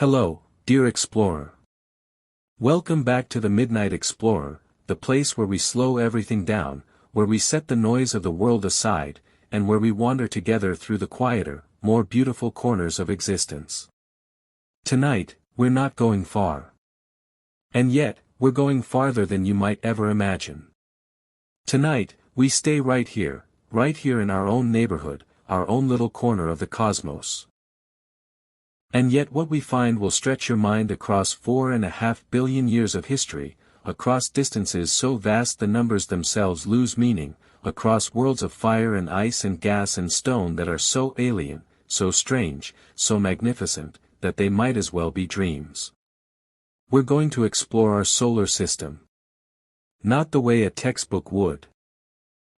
Hello, dear explorer. Welcome back to the Midnight Explorer, the place where we slow everything down, where we set the noise of the world aside, and where we wander together through the quieter, more beautiful corners of existence. Tonight, we're not going far. And yet, we're going farther than you might ever imagine. Tonight, we stay right here in our own neighborhood, our own little corner of the cosmos. And yet what we find will stretch your mind across 4.5 billion years of history, across distances so vast the numbers themselves lose meaning, across worlds of fire and ice and gas and stone that are so alien, so strange, so magnificent, that they might as well be dreams. We're going to explore our solar system. Not the way a textbook would.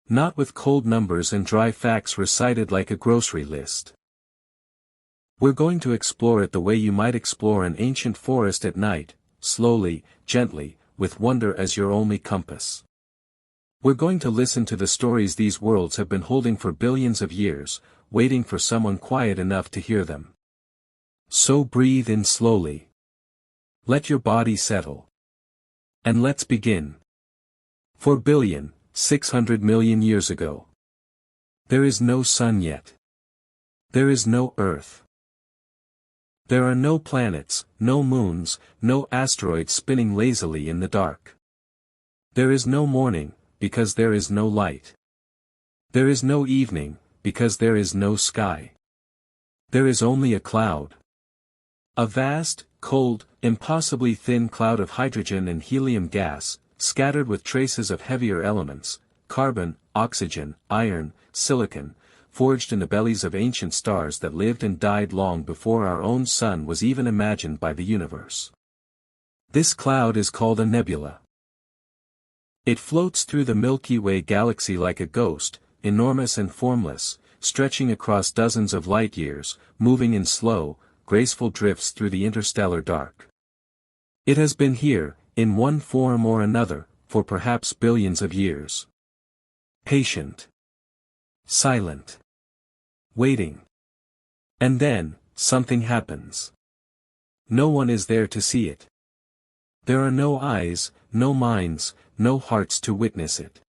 Not with cold numbers and dry facts recited like a grocery list. We're going to explore it the way you might explore an ancient forest at night, slowly, gently, with wonder as your only compass. We're going to listen to the stories these worlds have been holding for billions of years, waiting for someone quiet enough to hear them. So breathe in slowly. Let your body settle. And let's begin. 4,600,000,000 years ago. There is no sun yet. There is no Earth. There are no planets, no moons, no asteroids spinning lazily in the dark. There is no morning, because there is no light. There is no evening, because there is no sky. There is only a cloud. A vast, cold, impossibly thin cloud of hydrogen and helium gas, scattered with traces of heavier elements, carbon, oxygen, iron, silicon, forged in the bellies of ancient stars that lived and died long before our own sun was even imagined by the universe. This cloud is called a nebula. It floats through the Milky Way galaxy like a ghost, enormous and formless, stretching across dozens of light years, moving in slow, graceful drifts through the interstellar dark. It has been here, in one form or another, for perhaps billions of years. Patient. Silent. Waiting. And then, something happens. No one is there to see it. There are no eyes, no minds, no hearts to witness it.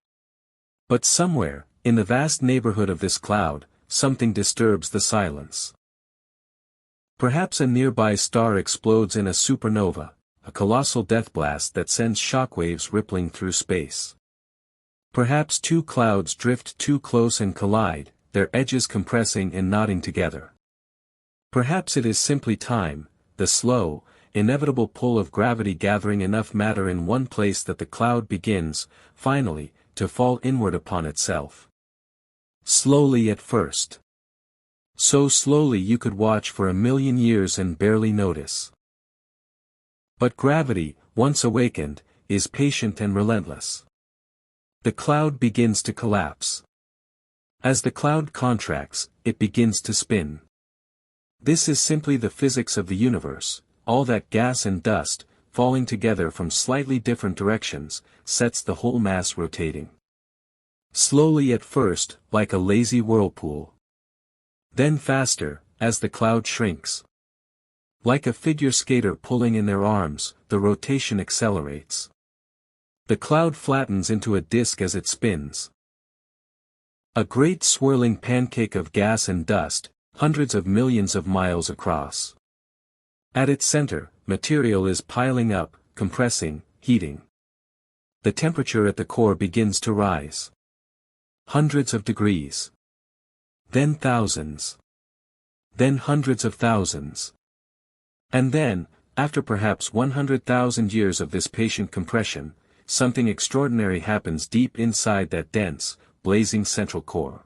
But somewhere, in the vast neighborhood of this cloud, something disturbs the silence. Perhaps a nearby star explodes in a supernova, a colossal death blast that sends shockwaves rippling through space. Perhaps two clouds drift too close and collide, their edges compressing and knotting together. Perhaps it is simply time, the slow, inevitable pull of gravity gathering enough matter in one place that the cloud begins, finally, to fall inward upon itself. Slowly at first. So slowly you could watch for 1,000,000 years and barely notice. But gravity, once awakened, is patient and relentless. The cloud begins to collapse. As the cloud contracts, it begins to spin. This is simply the physics of the universe. All that gas and dust, falling together from slightly different directions, sets the whole mass rotating. Slowly at first, like a lazy whirlpool. Then faster, as the cloud shrinks. Like a figure skater pulling in their arms, the rotation accelerates. The cloud flattens into a disk as it spins. A great swirling pancake of gas and dust, hundreds of millions of miles across. At its center, material is piling up, compressing, heating. The temperature at the core begins to rise. Hundreds of degrees. Then thousands. Then hundreds of thousands. And then, after perhaps 100,000 years of this patient compression, something extraordinary happens deep inside that dense, blazing central core.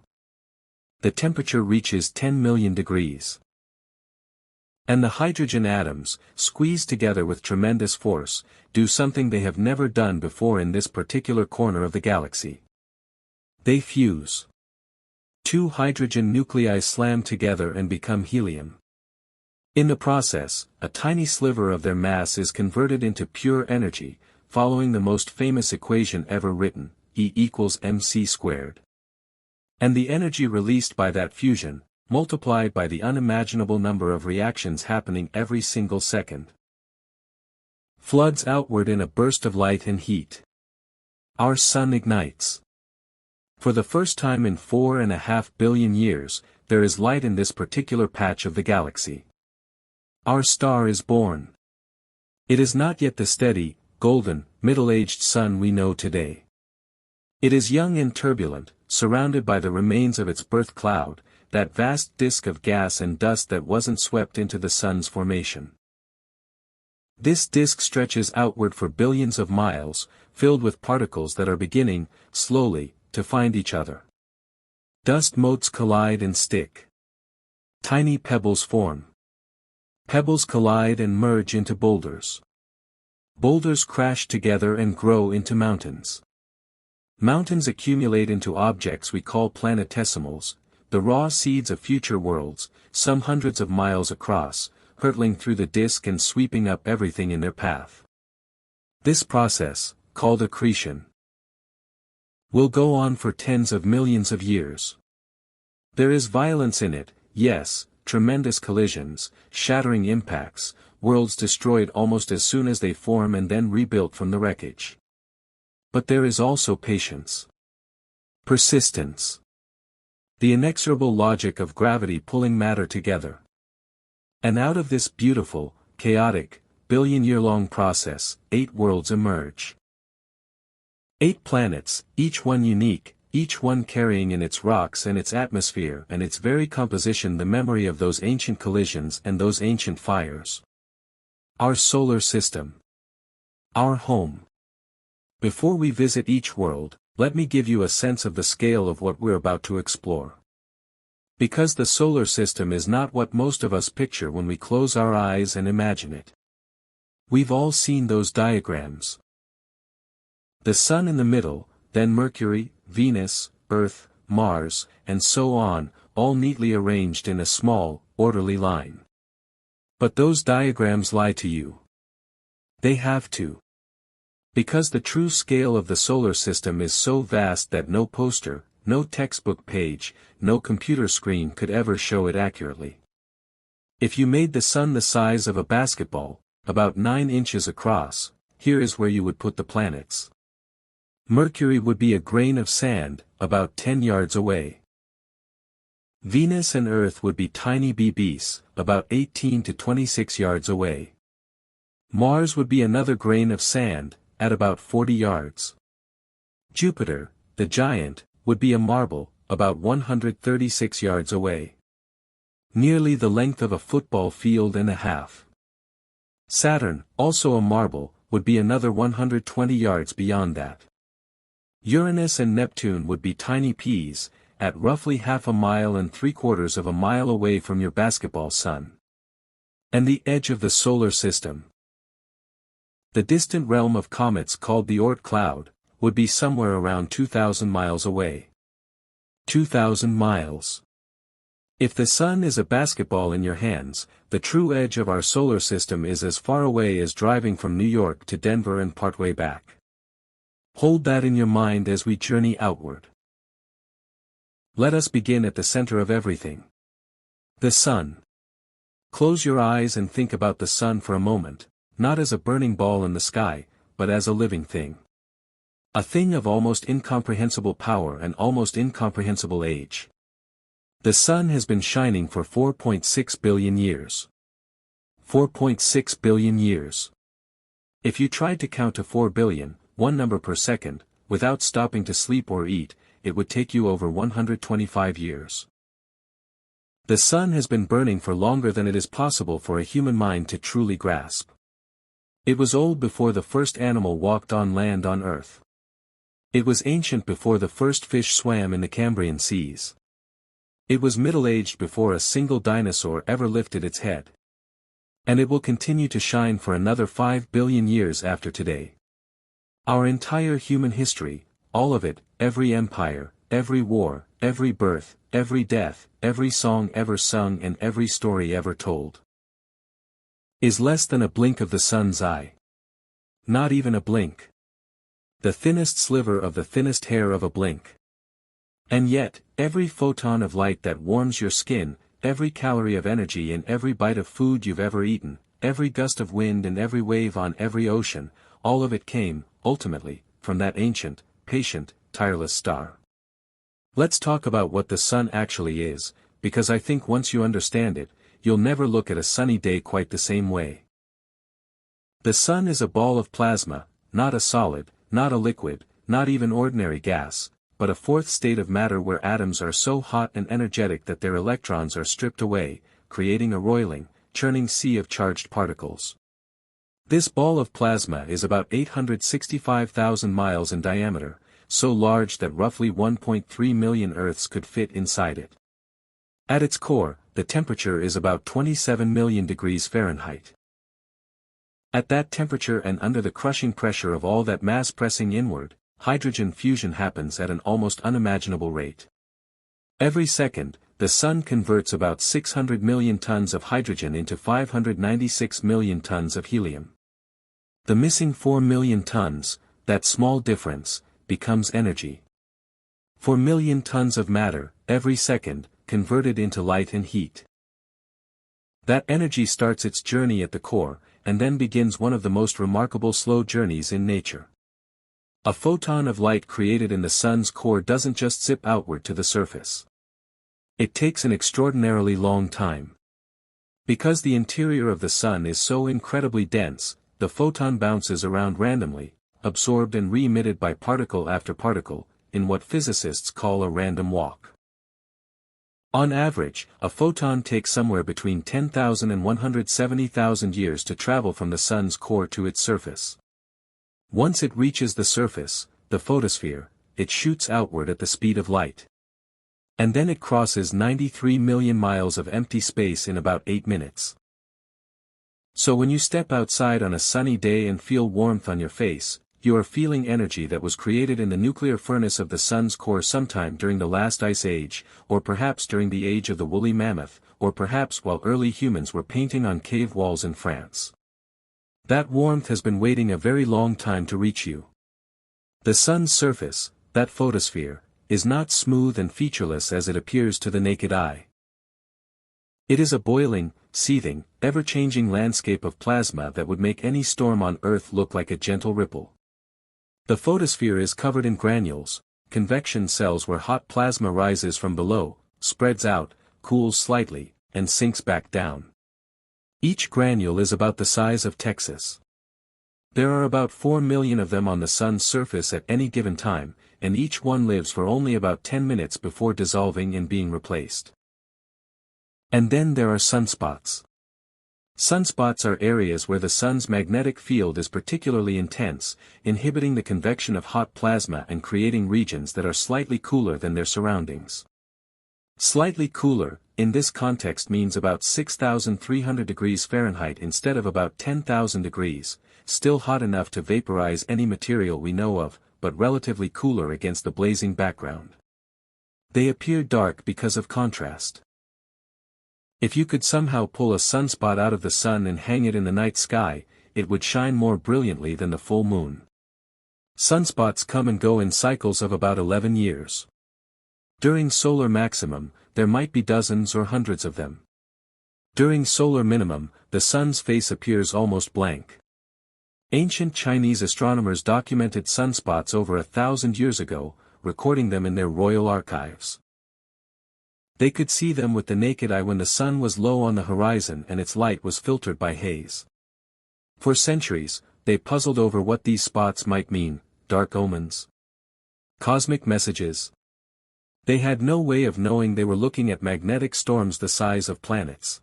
The temperature reaches 10 million degrees. And the hydrogen atoms, squeezed together with tremendous force, do something they have never done before in this particular corner of the galaxy. They fuse. Two hydrogen nuclei slam together and become helium. In the process, a tiny sliver of their mass is converted into pure energy, following the most famous equation ever written, E = mc². And the energy released by that fusion, multiplied by the unimaginable number of reactions happening every single second. Floods outward in a burst of light and heat. Our sun ignites. For the first time in 4.5 billion years, there is light in this particular patch of the galaxy. Our star is born. It is not yet the steady, golden, middle-aged sun we know today. It is young and turbulent, surrounded by the remains of its birth cloud, that vast disk of gas and dust that wasn't swept into the sun's formation. This disk stretches outward for billions of miles, filled with particles that are beginning, slowly, to find each other. Dust motes collide and stick. Tiny pebbles form. Pebbles collide and merge into boulders. Boulders crash together and grow into mountains. Mountains accumulate into objects we call planetesimals, the raw seeds of future worlds, some hundreds of miles across, hurtling through the disk and sweeping up everything in their path. This process, called accretion, will go on for tens of millions of years. There is violence in it, yes, tremendous collisions, shattering impacts, worlds destroyed almost as soon as they form and then rebuilt from the wreckage. But there is also patience. Persistence. The inexorable logic of gravity pulling matter together. And out of this beautiful, chaotic, billion-year-long process, 8 worlds emerge. 8 planets, each one unique, each one carrying in its rocks and its atmosphere and its very composition the memory of those ancient collisions and those ancient fires. Our solar system. Our home. Before we visit each world, let me give you a sense of the scale of what we're about to explore. Because the solar system is not what most of us picture when we close our eyes and imagine it. We've all seen those diagrams. The Sun in the middle, then Mercury, Venus, Earth, Mars, and so on, all neatly arranged in a small, orderly line. But those diagrams lie to you. They have to. Because the true scale of the solar system is so vast that no poster, no textbook page, no computer screen could ever show it accurately. If you made the Sun the size of a basketball, about 9 inches across, here is where you would put the planets. Mercury would be a grain of sand, about 10 yards away. Venus and Earth would be tiny BBs, about 18 to 26 yards away. Mars would be another grain of sand, at about 40 yards. Jupiter, the giant, would be a marble, about 136 yards away. Nearly the length of a football field and a half. Saturn, also a marble, would be another 120 yards beyond that. Uranus and Neptune would be tiny peas, at roughly 1/2 mile and 3/4 of a mile away from your basketball sun. And the edge of the solar system, the distant realm of comets called the Oort cloud, would be somewhere around 2,000 miles away. 2,000 miles. If the Sun is a basketball in your hands, the true edge of our solar system is as far away as driving from New York to Denver and partway back. Hold that in your mind as we journey outward. Let us begin at the center of everything. The Sun. Close your eyes and think about the Sun for a moment, not as a burning ball in the sky, but as a living thing. A thing of almost incomprehensible power and almost incomprehensible age. The Sun has been shining for 4.6 billion years. 4.6 billion years. If you tried to count to 4 billion, one number per second, without stopping to sleep or eat, it would take you over 125 years. The Sun has been burning for longer than it is possible for a human mind to truly grasp. It was old before the first animal walked on land on Earth. It was ancient before the first fish swam in the Cambrian seas. It was middle-aged before a single dinosaur ever lifted its head. And it will continue to shine for another 5 billion years after today. Our entire human history, all of it, every empire, every war, every birth, every death, every song ever sung and every story ever told, is less than a blink of the Sun's eye. Not even a blink. The thinnest sliver of the thinnest hair of a blink. And yet, every photon of light that warms your skin, every calorie of energy in every bite of food you've ever eaten, every gust of wind and every wave on every ocean, all of it came, ultimately, from that ancient, patient, tireless star. Let's talk about what the sun actually is, because I think once you understand it, you'll never look at a sunny day quite the same way. The sun is a ball of plasma, not a solid, not a liquid, not even ordinary gas, but a fourth state of matter where atoms are so hot and energetic that their electrons are stripped away, creating a roiling, churning sea of charged particles. This ball of plasma is about 865,000 miles in diameter, so large that roughly 1.3 million Earths could fit inside it. At its core, the temperature is about 27 million degrees Fahrenheit. At that temperature and under the crushing pressure of all that mass pressing inward, hydrogen fusion happens at an almost unimaginable rate. Every second, the sun converts about 600 million tons of hydrogen into 596 million tons of helium. The missing 4 million tons, that small difference, becomes energy. 4 million tons of matter, every second, converted into light and heat. That energy starts its journey at the core, and then begins one of the most remarkable slow journeys in nature. A photon of light created in the sun's core doesn't just zip outward to the surface. It takes an extraordinarily long time. Because the interior of the sun is so incredibly dense, the photon bounces around randomly, absorbed and re-emitted by particle after particle, in what physicists call a random walk. On average, a photon takes somewhere between 10,000 and 170,000 years to travel from the sun's core to its surface. Once it reaches the surface, the photosphere, it shoots outward at the speed of light. And then it crosses 93 million miles of empty space in about 8 minutes. So when you step outside on a sunny day and feel warmth on your face, you are feeling energy that was created in the nuclear furnace of the sun's core sometime during the last ice age, or perhaps during the age of the woolly mammoth, or perhaps while early humans were painting on cave walls in France. That warmth has been waiting a very long time to reach you. The sun's surface, that photosphere, is not smooth and featureless as it appears to the naked eye. It is a boiling, seething, ever-changing landscape of plasma that would make any storm on Earth look like a gentle ripple. The photosphere is covered in granules, convection cells where hot plasma rises from below, spreads out, cools slightly, and sinks back down. Each granule is about the size of Texas. There are about 4 million of them on the sun's surface at any given time, and each one lives for only about 10 minutes before dissolving and being replaced. And then there are sunspots. Sunspots are areas where the sun's magnetic field is particularly intense, inhibiting the convection of hot plasma and creating regions that are slightly cooler than their surroundings. Slightly cooler, in this context means about 6,300 degrees Fahrenheit instead of about 10,000 degrees, still hot enough to vaporize any material we know of, but relatively cooler against the blazing background. They appear dark because of contrast. If you could somehow pull a sunspot out of the sun and hang it in the night sky, it would shine more brilliantly than the full moon. Sunspots come and go in cycles of about 11 years. During solar maximum, there might be dozens or hundreds of them. During solar minimum, the sun's face appears almost blank. Ancient Chinese astronomers documented sunspots over 1,000 years ago, recording them in their royal archives. They could see them with the naked eye when the sun was low on the horizon and its light was filtered by haze. For centuries, they puzzled over what these spots might mean: dark omens, cosmic messages. They had no way of knowing they were looking at magnetic storms the size of planets.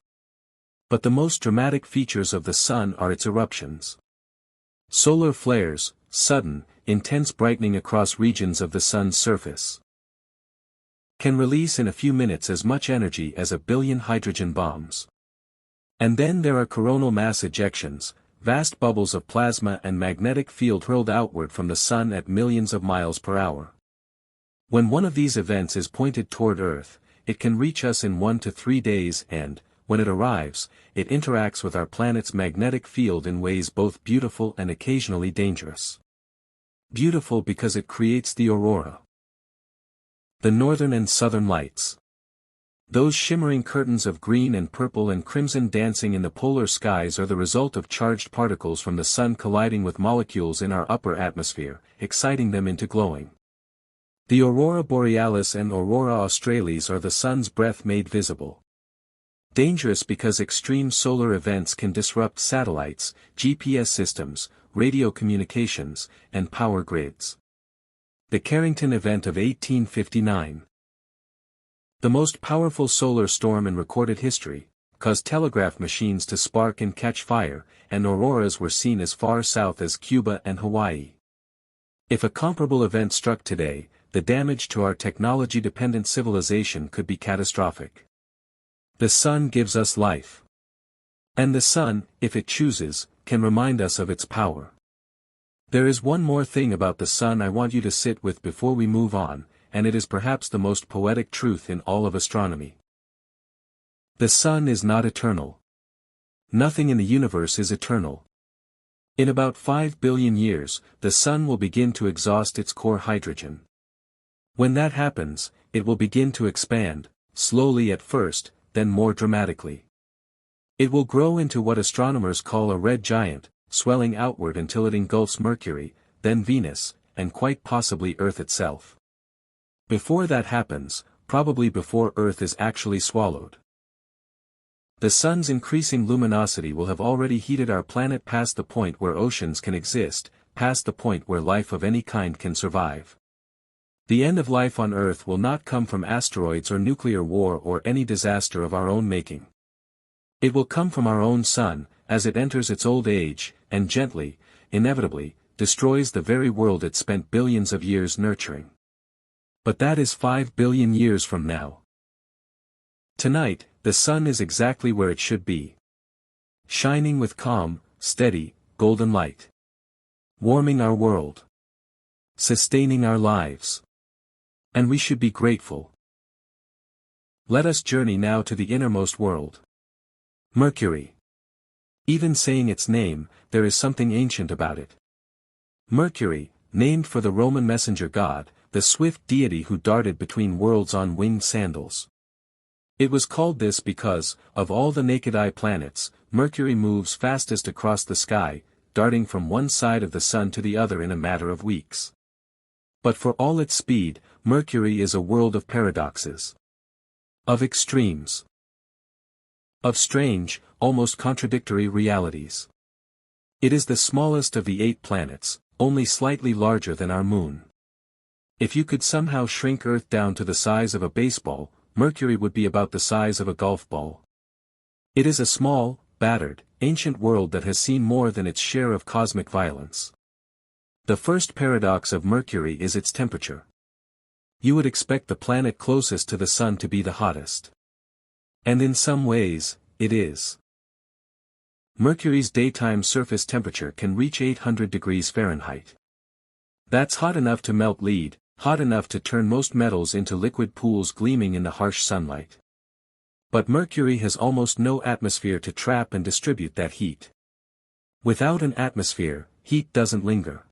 But the most dramatic features of the sun are its eruptions. Solar flares, sudden, intense brightening across regions of the sun's surface, can release in a few minutes as much energy as 1 billion hydrogen bombs. And then there are coronal mass ejections, vast bubbles of plasma and magnetic field hurled outward from the sun at millions of miles per hour. When one of these events is pointed toward Earth, it can reach us in 1 to 3 days and, when it arrives, it interacts with our planet's magnetic field in ways both beautiful and occasionally dangerous. Beautiful because it creates the aurora. The northern and southern lights. Those shimmering curtains of green and purple and crimson dancing in the polar skies are the result of charged particles from the sun colliding with molecules in our upper atmosphere, exciting them into glowing. The aurora borealis and aurora australis are the sun's breath made visible. Dangerous because extreme solar events can disrupt satellites, GPS systems, radio communications, and power grids. The Carrington event of 1859. The most powerful solar storm in recorded history, caused telegraph machines to spark and catch fire, and auroras were seen as far south as Cuba and Hawaii. If a comparable event struck today, the damage to our technology-dependent civilization could be catastrophic. The sun gives us life. And the sun, if it chooses, can remind us of its power. There is one more thing about the sun I want you to sit with before we move on, and it is perhaps the most poetic truth in all of astronomy. The sun is not eternal. Nothing in the universe is eternal. In about 5 billion years, the sun will begin to exhaust its core hydrogen. When that happens, it will begin to expand, slowly at first, then more dramatically. It will grow into what astronomers call a red giant, swelling outward until it engulfs Mercury, then Venus, and quite possibly Earth itself. Before that happens, probably before Earth is actually swallowed. The sun's increasing luminosity will have already heated our planet past the point where oceans can exist, past the point where life of any kind can survive. The end of life on Earth will not come from asteroids or nuclear war or any disaster of our own making. It will come from our own sun, as it enters its old age, and gently, inevitably, destroys the very world it spent billions of years nurturing. But that is 5 billion years from now. Tonight, the sun is exactly where it should be. Shining with calm, steady, golden light. Warming our world. Sustaining our lives. And we should be grateful. Let us journey now to the innermost world. Mercury. Even saying its name, there is something ancient about it. Mercury, named for the Roman messenger god, the swift deity who darted between worlds on winged sandals. It was called this because, of all the naked-eye planets, Mercury moves fastest across the sky, darting from one side of the sun to the other in a matter of weeks. But for all its speed, Mercury is a world of paradoxes. Of extremes. Of strange, almost contradictory realities. It is the smallest of the 8 planets, only slightly larger than our moon. If you could somehow shrink Earth down to the size of a baseball, Mercury would be about the size of a golf ball. It is a small, battered, ancient world that has seen more than its share of cosmic violence. The first paradox of Mercury is its temperature. You would expect the planet closest to the sun to be the hottest. And in some ways, it is. Mercury's daytime surface temperature can reach 800 degrees Fahrenheit. That's hot enough to melt lead, hot enough to turn most metals into liquid pools gleaming in the harsh sunlight. But Mercury has almost no atmosphere to trap and distribute that heat. Without an atmosphere, heat doesn't linger.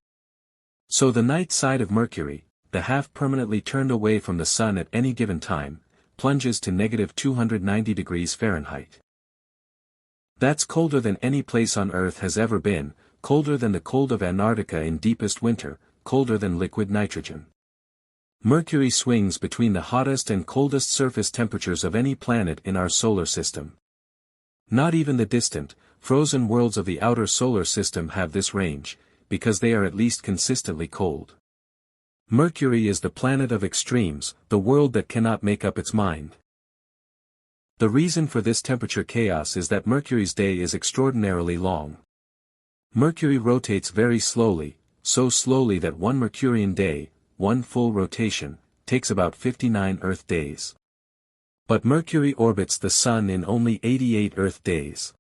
So the night side of Mercury, the half permanently turned away from the sun at any given time, plunges to negative 290 degrees Fahrenheit. That's colder than any place on Earth has ever been, colder than the cold of Antarctica in deepest winter, colder than liquid nitrogen. Mercury swings between the hottest and coldest surface temperatures of any planet in our solar system. Not even the distant, frozen worlds of the outer solar system have this range, because they are at least consistently cold. Mercury is the planet of extremes, the world that cannot make up its mind. The reason for this temperature chaos is that Mercury's day is extraordinarily long. Mercury rotates very slowly, so slowly that one Mercurian day, one full rotation, takes about 59 Earth days. But Mercury orbits the Sun in only 88 Earth days.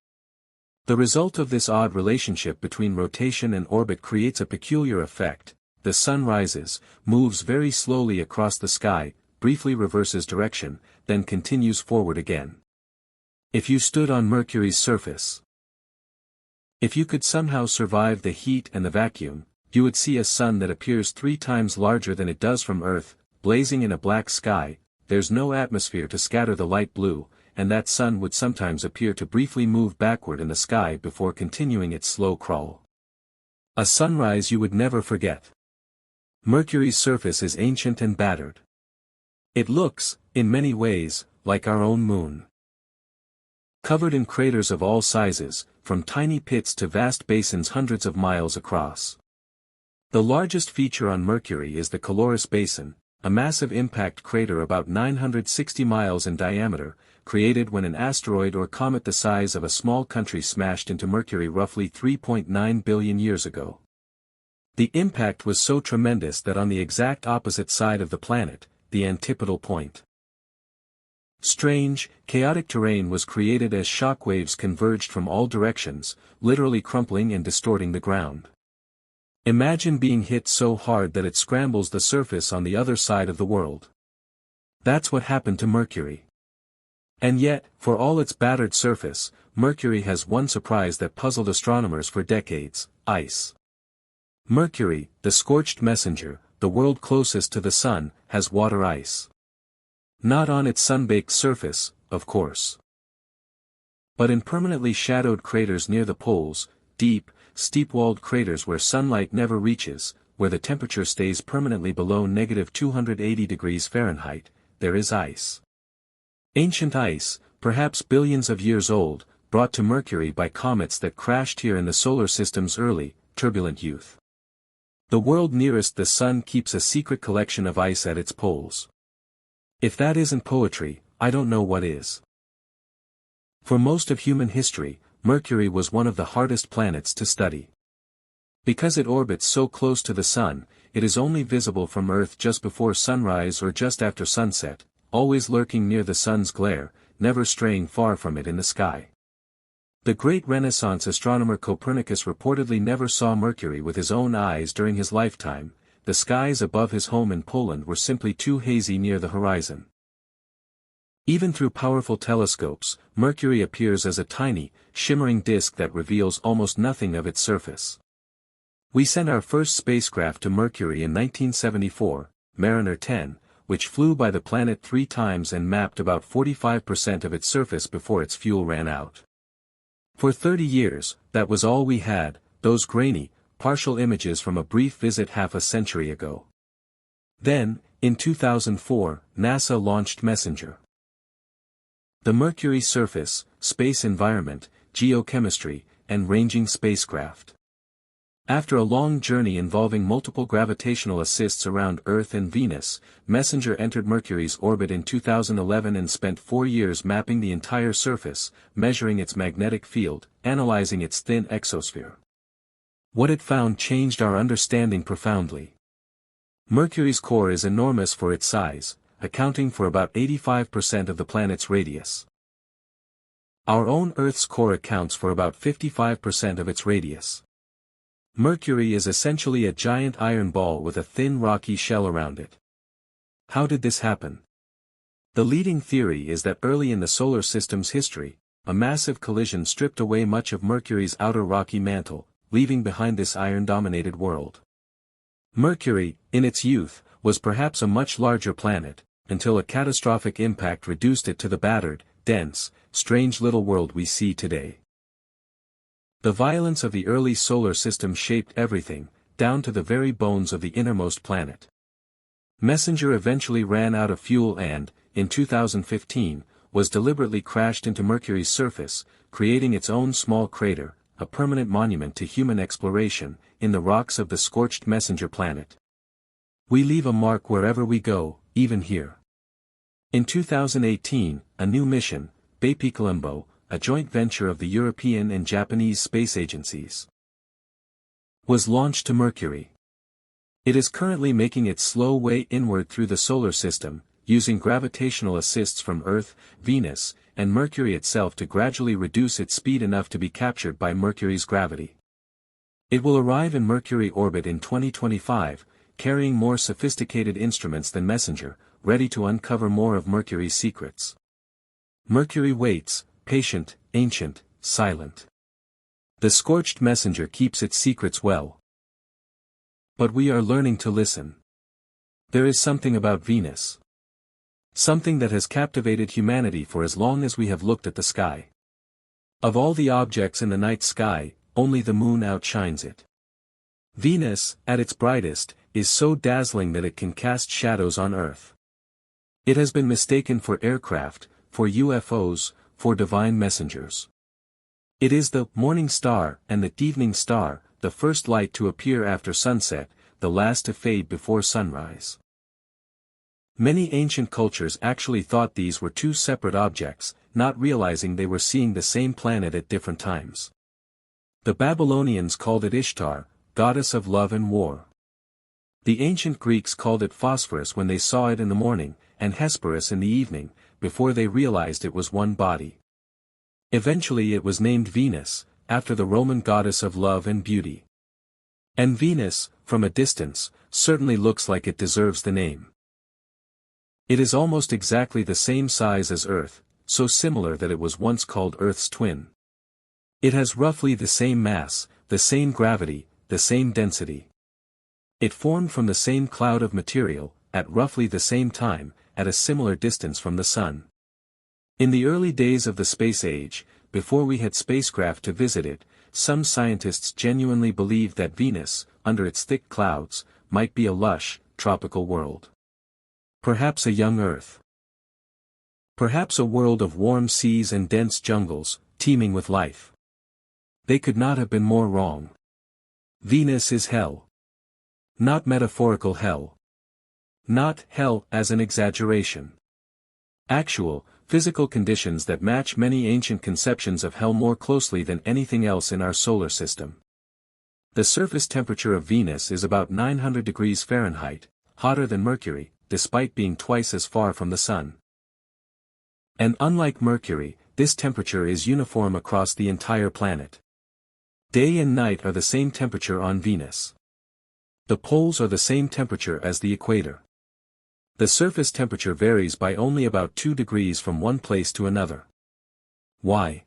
The result of this odd relationship between rotation and orbit creates a peculiar effect. The Sun rises, moves very slowly across the sky, briefly reverses direction, then continues forward again. If you stood on Mercury's surface, if you could somehow survive the heat and the vacuum, you would see a sun that appears 3 times larger than it does from Earth, blazing in a black sky, there's no atmosphere to scatter the light blue, and that sun would sometimes appear to briefly move backward in the sky before continuing its slow crawl. A sunrise you would never forget. Mercury's surface is ancient and battered. It looks, in many ways, like our own moon. Covered in craters of all sizes, from tiny pits to vast basins hundreds of miles across. The largest feature on Mercury is the Caloris Basin, a massive impact crater about 960 miles in diameter, created when an asteroid or comet the size of a small country smashed into Mercury roughly 3.9 billion years ago. The impact was so tremendous that on the exact opposite side of the planet, the antipodal point. Strange, chaotic terrain was created as shock waves converged from all directions, literally crumpling and distorting the ground. Imagine being hit so hard that it scrambles the surface on the other side of the world. That's what happened to Mercury. And yet, for all its battered surface, Mercury has one surprise that puzzled astronomers for decades: ice. Mercury, the scorched messenger, the world closest to the sun, has water ice. Not on its sun-baked surface, of course. But in permanently shadowed craters near the poles, deep, steep-walled craters where sunlight never reaches, where the temperature stays permanently below -280 degrees Fahrenheit, there is ice. Ancient ice, perhaps billions of years old, brought to Mercury by comets that crashed here in the solar system's early, turbulent youth. The world nearest the sun keeps a secret collection of ice at its poles. If that isn't poetry, I don't know what is. For most of human history, Mercury was one of the hardest planets to study. Because it orbits so close to the sun, it is only visible from Earth just before sunrise or just after sunset, always lurking near the sun's glare, never straying far from it in the sky. The great Renaissance astronomer Copernicus reportedly never saw Mercury with his own eyes during his lifetime. The skies above his home in Poland were simply too hazy near the horizon. Even through powerful telescopes, Mercury appears as a tiny, shimmering disk that reveals almost nothing of its surface. We sent our first spacecraft to Mercury in 1974, Mariner 10, which flew by the planet 3 times and mapped about 45% of its surface before its fuel ran out. For 30 years, that was all we had, those grainy, partial images from a brief visit half a century ago. Then, in 2004, NASA launched MESSENGER. The Mercury surface, space environment, geochemistry, and ranging spacecraft. After a long journey involving multiple gravitational assists around Earth and Venus, MESSENGER entered Mercury's orbit in 2011 and spent 4 years mapping the entire surface, measuring its magnetic field, analyzing its thin exosphere. What it found changed our understanding profoundly. Mercury's core is enormous for its size, accounting for about 85% of the planet's radius. Our own Earth's core accounts for about 55% of its radius. Mercury is essentially a giant iron ball with a thin rocky shell around it. How did this happen? The leading theory is that early in the solar system's history, a massive collision stripped away much of Mercury's outer rocky mantle, leaving behind this iron-dominated world. Mercury, in its youth, was perhaps a much larger planet, until a catastrophic impact reduced it to the battered, dense, strange little world we see today. The violence of the early solar system shaped everything, down to the very bones of the innermost planet. MESSENGER eventually ran out of fuel and, in 2015, was deliberately crashed into Mercury's surface, creating its own small crater, a permanent monument to human exploration, in the rocks of the scorched messenger planet. We leave a mark wherever we go, even here. In 2018, a new mission, Bepicolombo, a joint venture of the European and Japanese space agencies, was launched to Mercury. It is currently making its slow way inward through the solar system, using gravitational assists from Earth, Venus, and Mercury itself to gradually reduce its speed enough to be captured by Mercury's gravity. It will arrive in Mercury orbit in 2025, carrying more sophisticated instruments than MESSENGER, ready to uncover more of Mercury's secrets. Mercury waits, patient, ancient, silent. The scorched messenger keeps its secrets well. But we are learning to listen. There is something about Venus. Something that has captivated humanity for as long as we have looked at the sky. Of all the objects in the night sky, only the moon outshines it. Venus, at its brightest, is so dazzling that it can cast shadows on Earth. It has been mistaken for aircraft, for UFOs, for divine messengers. It is the morning star and the evening star, the first light to appear after sunset, the last to fade before sunrise. Many ancient cultures actually thought these were two separate objects, not realizing they were seeing the same planet at different times. The Babylonians called it Ishtar, goddess of love and war. The ancient Greeks called it Phosphorus when they saw it in the morning, and Hesperus in the evening, before they realized it was one body. Eventually it was named Venus, after the Roman goddess of love and beauty. And Venus, from a distance, certainly looks like it deserves the name. It is almost exactly the same size as Earth, so similar that it was once called Earth's twin. It has roughly the same mass, the same gravity, the same density. It formed from the same cloud of material, at roughly the same time, at a similar distance from the Sun. In the early days of the space age, before we had spacecraft to visit it, some scientists genuinely believed that Venus, under its thick clouds, might be a lush, tropical world. Perhaps a young Earth. Perhaps a world of warm seas and dense jungles, teeming with life. They could not have been more wrong. Venus is hell. Not metaphorical hell. Not hell as an exaggeration. Actual, physical conditions that match many ancient conceptions of hell more closely than anything else in our solar system. The surface temperature of Venus is about 900 degrees Fahrenheit, hotter than Mercury, despite being twice as far from the Sun. And unlike Mercury, this temperature is uniform across the entire planet. Day and night are the same temperature on Venus. The poles are the same temperature as the equator. The surface temperature varies by only about 2 degrees from one place to another. Why?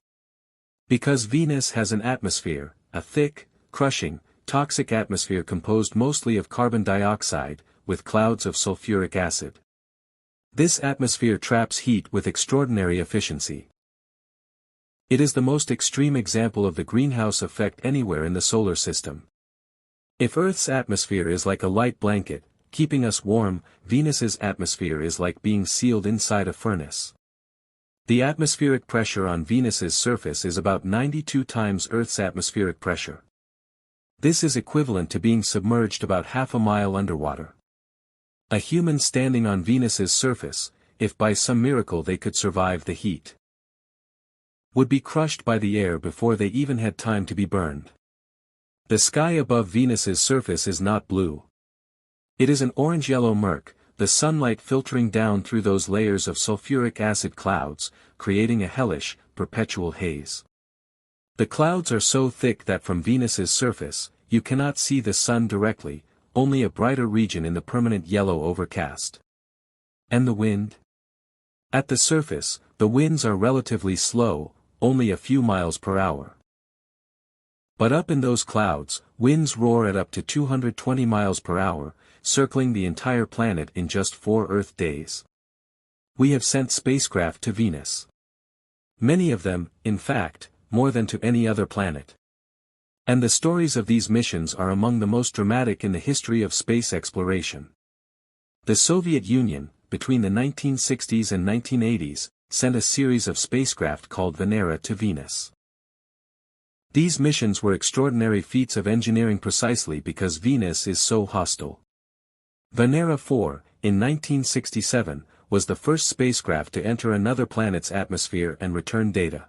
Because Venus has an atmosphere, a thick, crushing, toxic atmosphere composed mostly of carbon dioxide, with clouds of sulfuric acid. This atmosphere traps heat with extraordinary efficiency. It is the most extreme example of the greenhouse effect anywhere in the solar system. If Earth's atmosphere is like a light blanket, keeping us warm, Venus's atmosphere is like being sealed inside a furnace. The atmospheric pressure on Venus's surface is about 92 times Earth's atmospheric pressure. This is equivalent to being submerged about half a mile underwater. A human standing on Venus's surface, if by some miracle they could survive the heat, would be crushed by the air before they even had time to be burned. The sky above Venus's surface is not blue. It is an orange-yellow murk, the sunlight filtering down through those layers of sulfuric acid clouds, creating a hellish, perpetual haze. The clouds are so thick that from Venus's surface, you cannot see the sun directly, only a brighter region in the permanent yellow overcast. And the wind? At the surface, the winds are relatively slow, only a few miles per hour. But up in those clouds, winds roar at up to 220 miles per hour, circling the entire planet in just 4 Earth days. We have sent spacecraft to Venus. Many of them, in fact, more than to any other planet. And the stories of these missions are among the most dramatic in the history of space exploration. The Soviet Union, between the 1960s and 1980s, sent a series of spacecraft called Venera to Venus. These missions were extraordinary feats of engineering precisely because Venus is so hostile. Venera 4, in 1967, was the first spacecraft to enter another planet's atmosphere and return data.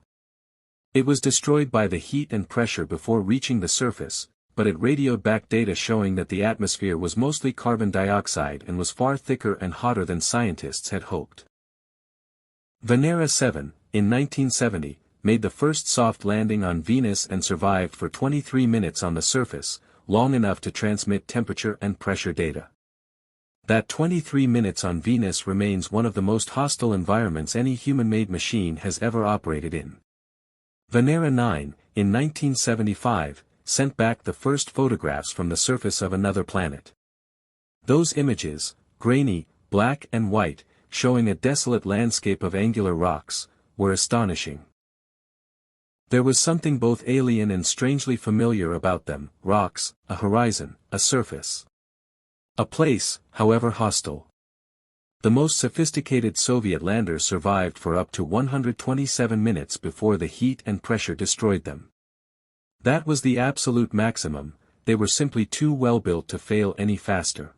It was destroyed by the heat and pressure before reaching the surface, but it radioed back data showing that the atmosphere was mostly carbon dioxide and was far thicker and hotter than scientists had hoped. Venera 7, in 1970, made the first soft landing on Venus and survived for 23 minutes on the surface, long enough to transmit temperature and pressure data. That 23 minutes on Venus remains one of the most hostile environments any human-made machine has ever operated in. Venera 9, in 1975, sent back the first photographs from the surface of another planet. Those images, grainy, black and white, showing a desolate landscape of angular rocks, were astonishing. There was something both alien and strangely familiar about them: rocks, a horizon, a surface. A place, however hostile. The most sophisticated Soviet landers survived for up to 127 minutes before the heat and pressure destroyed them. That was the absolute maximum. They were simply too well built to fail any faster.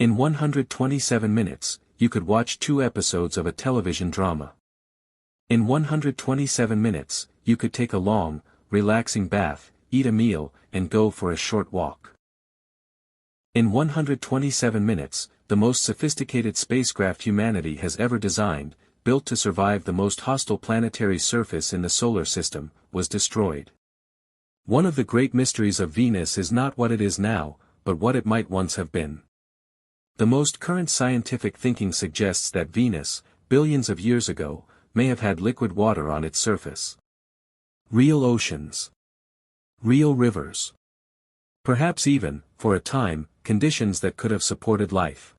In 127 minutes, you could watch 2 episodes of a television drama. In 127 minutes, you could take a long, relaxing bath, eat a meal, and go for a short walk. In 127 minutes, the most sophisticated spacecraft humanity has ever designed, built to survive the most hostile planetary surface in the solar system, was destroyed. One of the great mysteries of Venus is not what it is now, but what it might once have been. The most current scientific thinking suggests that Venus, billions of years ago, may have had liquid water on its surface. Real oceans. Real rivers. Perhaps even, for a time, conditions that could have supported life.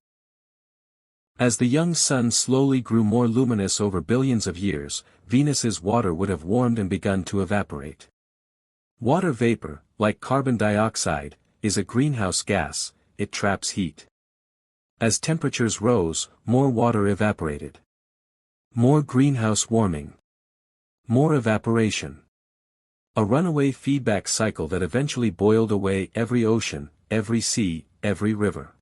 As the young sun slowly grew more luminous over billions of years, Venus's water would have warmed and begun to evaporate. Water vapor, like carbon dioxide, is a greenhouse gas. It traps heat. As temperatures rose, more water evaporated. More greenhouse warming. More evaporation. A runaway feedback cycle that eventually boiled away every ocean, every sea, every river.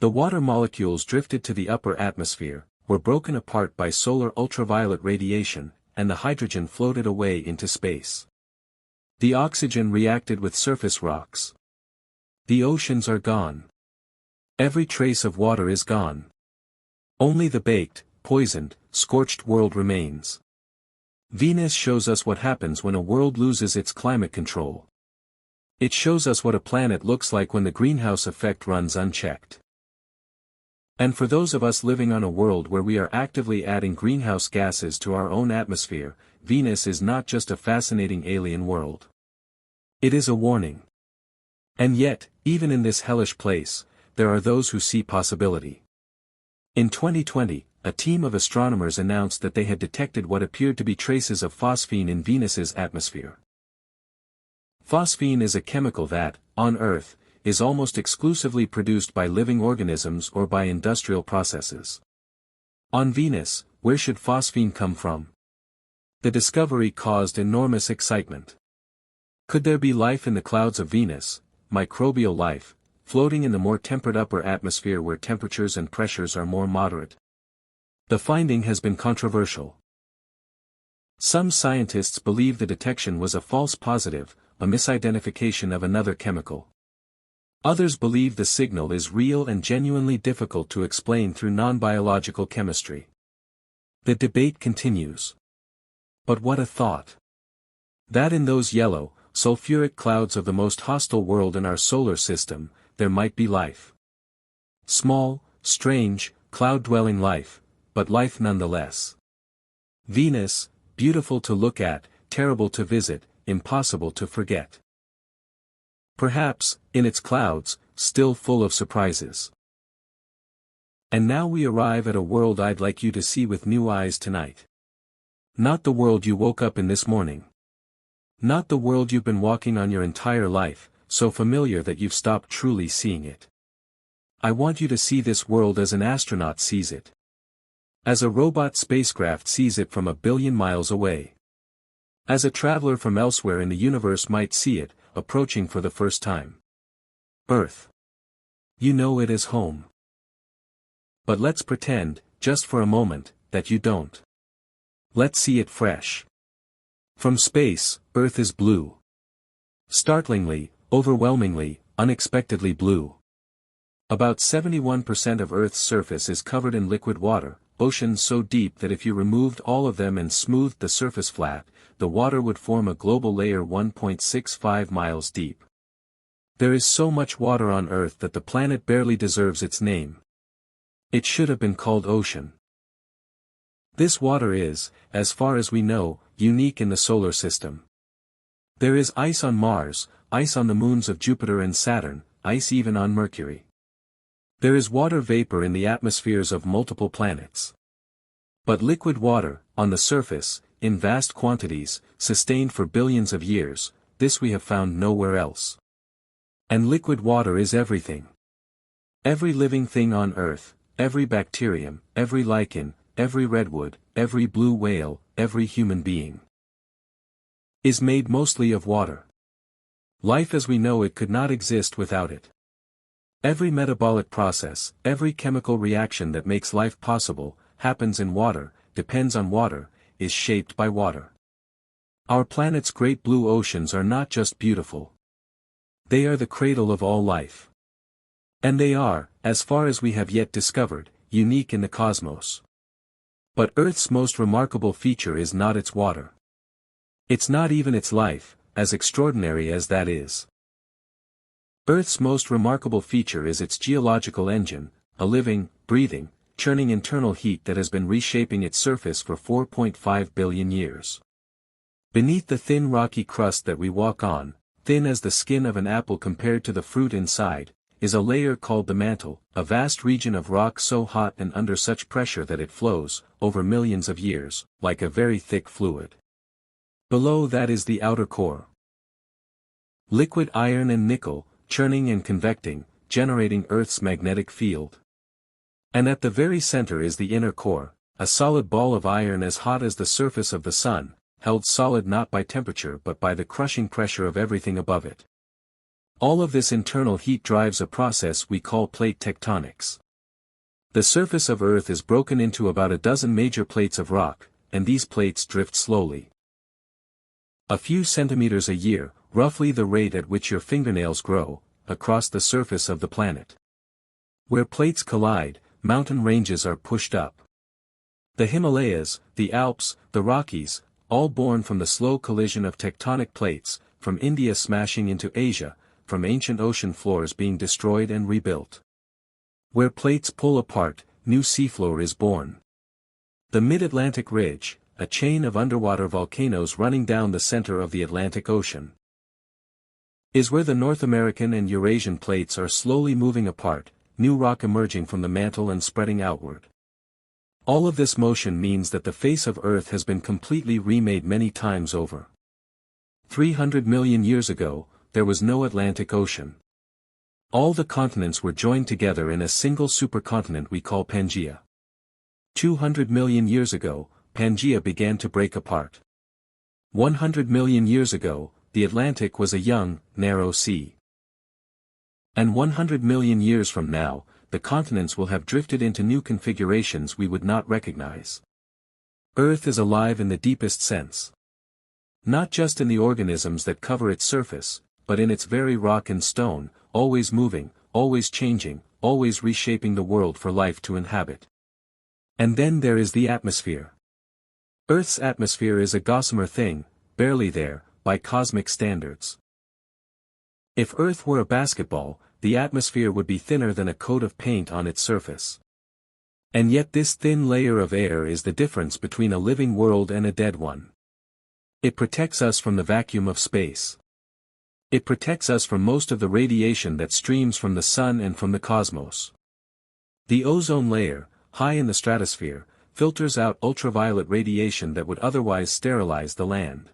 The water molecules drifted to the upper atmosphere, were broken apart by solar ultraviolet radiation, and the hydrogen floated away into space. The oxygen reacted with surface rocks. The oceans are gone. Every trace of water is gone. Only the baked, poisoned, scorched world remains. Venus shows us what happens when a world loses its climate control. It shows us what a planet looks like when the greenhouse effect runs unchecked. And for those of us living on a world where we are actively adding greenhouse gases to our own atmosphere, Venus is not just a fascinating alien world. It is a warning. And yet, even in this hellish place, there are those who see possibility. In 2020, a team of astronomers announced that they had detected what appeared to be traces of phosphine in Venus's atmosphere. Phosphine is a chemical that, on Earth, is almost exclusively produced by living organisms or by industrial processes. On Venus, where should phosphine come from? The discovery caused enormous excitement. Could there be life in the clouds of Venus, microbial life, floating in the more temperate upper atmosphere where temperatures and pressures are more moderate? The finding has been controversial. Some scientists believe the detection was a false positive, a misidentification of another chemical. Others believe the signal is real and genuinely difficult to explain through non-biological chemistry. The debate continues. But what a thought! That in those yellow, sulfuric clouds of the most hostile world in our solar system, there might be life. Small, strange, cloud-dwelling life, but life nonetheless. Venus, beautiful to look at, terrible to visit, impossible to forget. Perhaps, in its clouds, still full of surprises. And now we arrive at a world I'd like you to see with new eyes tonight. Not the world you woke up in this morning. Not the world you've been walking on your entire life, so familiar that you've stopped truly seeing it. I want you to see this world as an astronaut sees it. As a robot spacecraft sees it from a billion miles away. As a traveler from elsewhere in the universe might see it, approaching for the first time. Earth. You know it as home. But let's pretend, just for a moment, that you don't. Let's see it fresh. From space, Earth is blue. Startlingly, overwhelmingly, unexpectedly blue. About 71% of Earth's surface is covered in liquid water, oceans so deep that if you removed all of them and smoothed the surface flat, the water would form a global layer 1.65 miles deep. There is so much water on Earth that the planet barely deserves its name. It should have been called ocean. This water is, as far as we know, unique in the solar system. There is ice on Mars, ice on the moons of Jupiter and Saturn, ice even on Mercury. There is water vapor in the atmospheres of multiple planets. But liquid water, on the surface, in vast quantities, sustained for billions of years, this we have found nowhere else. And liquid water is everything. Every living thing on Earth, every bacterium, every lichen, every redwood, every blue whale, every human being, is made mostly of water. Life as we know it could not exist without it. Every metabolic process, every chemical reaction that makes life possible, happens in water, depends on water, is shaped by water. Our planet's great blue oceans are not just beautiful. They are the cradle of all life. And they are, as far as we have yet discovered, unique in the cosmos. But Earth's most remarkable feature is not its water. It's not even its life, as extraordinary as that is. Earth's most remarkable feature is its geological engine, a living, breathing, churning internal heat that has been reshaping its surface for 4.5 billion years. Beneath the thin rocky crust that we walk on, thin as the skin of an apple compared to the fruit inside, is a layer called the mantle, a vast region of rock so hot and under such pressure that it flows, over millions of years, like a very thick fluid. Below that is the outer core. Liquid iron and nickel, churning and convecting, generating Earth's magnetic field. And at the very center is the inner core, a solid ball of iron as hot as the surface of the sun, held solid not by temperature but by the crushing pressure of everything above it. All of this internal heat drives a process we call plate tectonics. The surface of Earth is broken into about a dozen major plates of rock, and these plates drift slowly. A few centimeters a year, roughly the rate at which your fingernails grow, across the surface of the planet. Where plates collide, mountain ranges are pushed up. The Himalayas, the Alps, the Rockies, all born from the slow collision of tectonic plates, from India smashing into Asia, from ancient ocean floors being destroyed and rebuilt. Where plates pull apart, new seafloor is born. The Mid-Atlantic Ridge, a chain of underwater volcanoes running down the center of the Atlantic Ocean, is where the North American and Eurasian plates are slowly moving apart, new rock emerging from the mantle and spreading outward. All of this motion means that the face of Earth has been completely remade many times over. 300 million years ago, there was no Atlantic Ocean. All the continents were joined together in a single supercontinent we call Pangaea. 200 million years ago, Pangaea began to break apart. 100 million years ago, the Atlantic was a young, narrow sea. And 100 million years from now, the continents will have drifted into new configurations we would not recognize. Earth is alive in the deepest sense. Not just in the organisms that cover its surface, but in its very rock and stone, always moving, always changing, always reshaping the world for life to inhabit. And then there is the atmosphere. Earth's atmosphere is a gossamer thing, barely there, by cosmic standards. If Earth were a basketball, the atmosphere would be thinner than a coat of paint on its surface. And yet this thin layer of air is the difference between a living world and a dead one. It protects us from the vacuum of space. It protects us from most of the radiation that streams from the sun and from the cosmos. The ozone layer, high in the stratosphere, filters out ultraviolet radiation that would otherwise sterilize the land.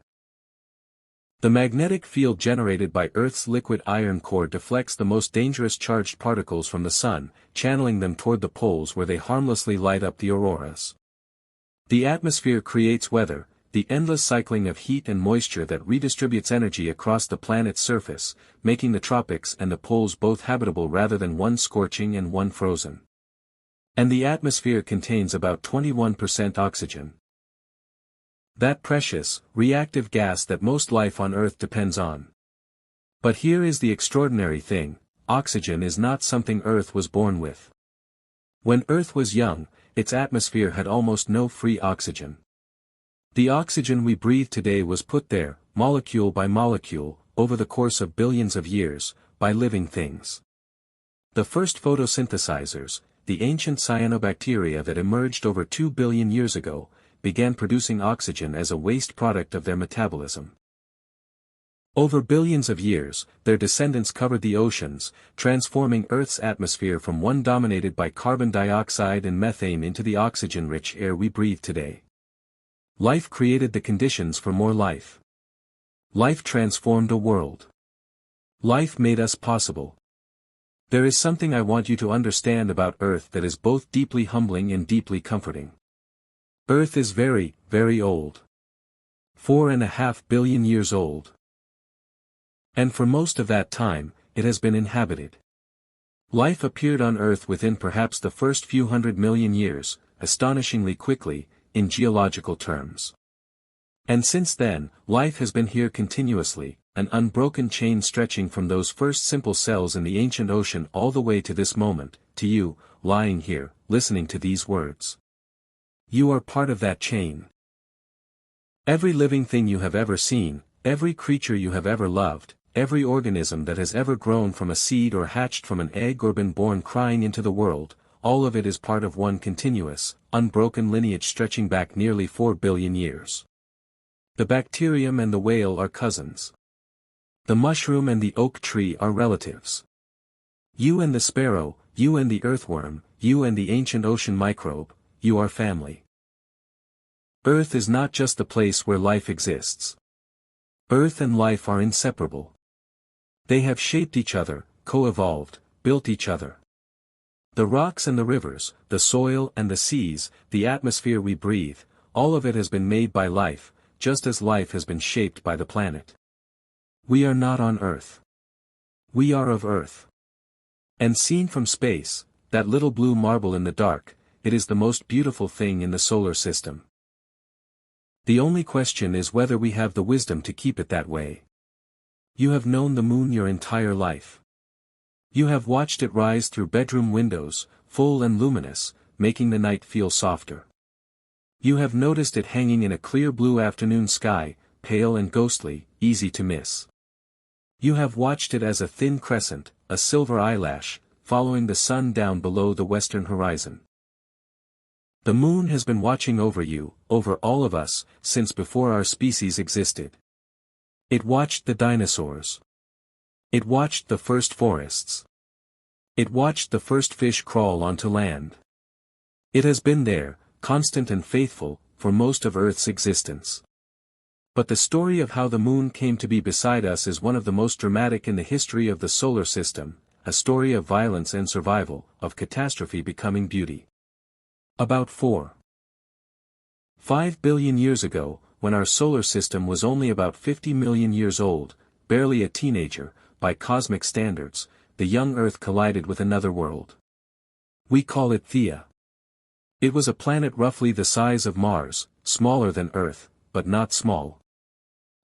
The magnetic field generated by Earth's liquid iron core deflects the most dangerous charged particles from the sun, channeling them toward the poles where they harmlessly light up the auroras. The atmosphere creates weather, the endless cycling of heat and moisture that redistributes energy across the planet's surface, making the tropics and the poles both habitable rather than one scorching and one frozen. And the atmosphere contains about 21% oxygen. That precious, reactive gas that most life on Earth depends on. But here is the extraordinary thing: oxygen is not something Earth was born with. When Earth was young, its atmosphere had almost no free oxygen. The oxygen we breathe today was put there, molecule by molecule, over the course of billions of years, by living things. The first photosynthesizers, the ancient cyanobacteria that emerged over 2 billion years ago, began producing oxygen as a waste product of their metabolism. Over billions of years, their descendants covered the oceans, transforming Earth's atmosphere from one dominated by carbon dioxide and methane into the oxygen-rich air we breathe today. Life created the conditions for more life. Life transformed a world. Life made us possible. There is something I want you to understand about Earth that is both deeply humbling and deeply comforting. Earth is very, very old. 4.5 billion years old. And for most of that time, it has been inhabited. Life appeared on Earth within perhaps the first few 100 million years, astonishingly quickly, in geological terms. And since then, life has been here continuously, an unbroken chain stretching from those first simple cells in the ancient ocean all the way to this moment, to you, lying here, listening to these words. You are part of that chain. Every living thing you have ever seen, every creature you have ever loved, every organism that has ever grown from a seed or hatched from an egg or been born crying into the world, all of it is part of one continuous, unbroken lineage stretching back nearly 4 billion years. The bacterium and the whale are cousins. The mushroom and the oak tree are relatives. You and the sparrow, you and the earthworm, you and the ancient ocean microbe, you are family. Earth is not just the place where life exists. Earth and life are inseparable. They have shaped each other, co-evolved, built each other. The rocks and the rivers, the soil and the seas, the atmosphere we breathe, all of it has been made by life, just as life has been shaped by the planet. We are not on Earth. We are of Earth. And seen from space, that little blue marble in the dark, it is the most beautiful thing in the solar system. The only question is whether we have the wisdom to keep it that way. You have known the moon your entire life. You have watched it rise through bedroom windows, full and luminous, making the night feel softer. You have noticed it hanging in a clear blue afternoon sky, pale and ghostly, easy to miss. You have watched it as a thin crescent, a silver eyelash, following the sun down below the western horizon. The moon has been watching over you, over all of us, since before our species existed. It watched the dinosaurs. It watched the first forests. It watched the first fish crawl onto land. It has been there, constant and faithful, for most of Earth's existence. But the story of how the moon came to be beside us is one of the most dramatic in the history of the solar system, a story of violence and survival, of catastrophe becoming beauty. About 4.5 billion years ago, when our solar system was only about 50 million years old, barely a teenager, by cosmic standards, the young Earth collided with another world. We call it Theia. It was a planet roughly the size of Mars, smaller than Earth, but not small.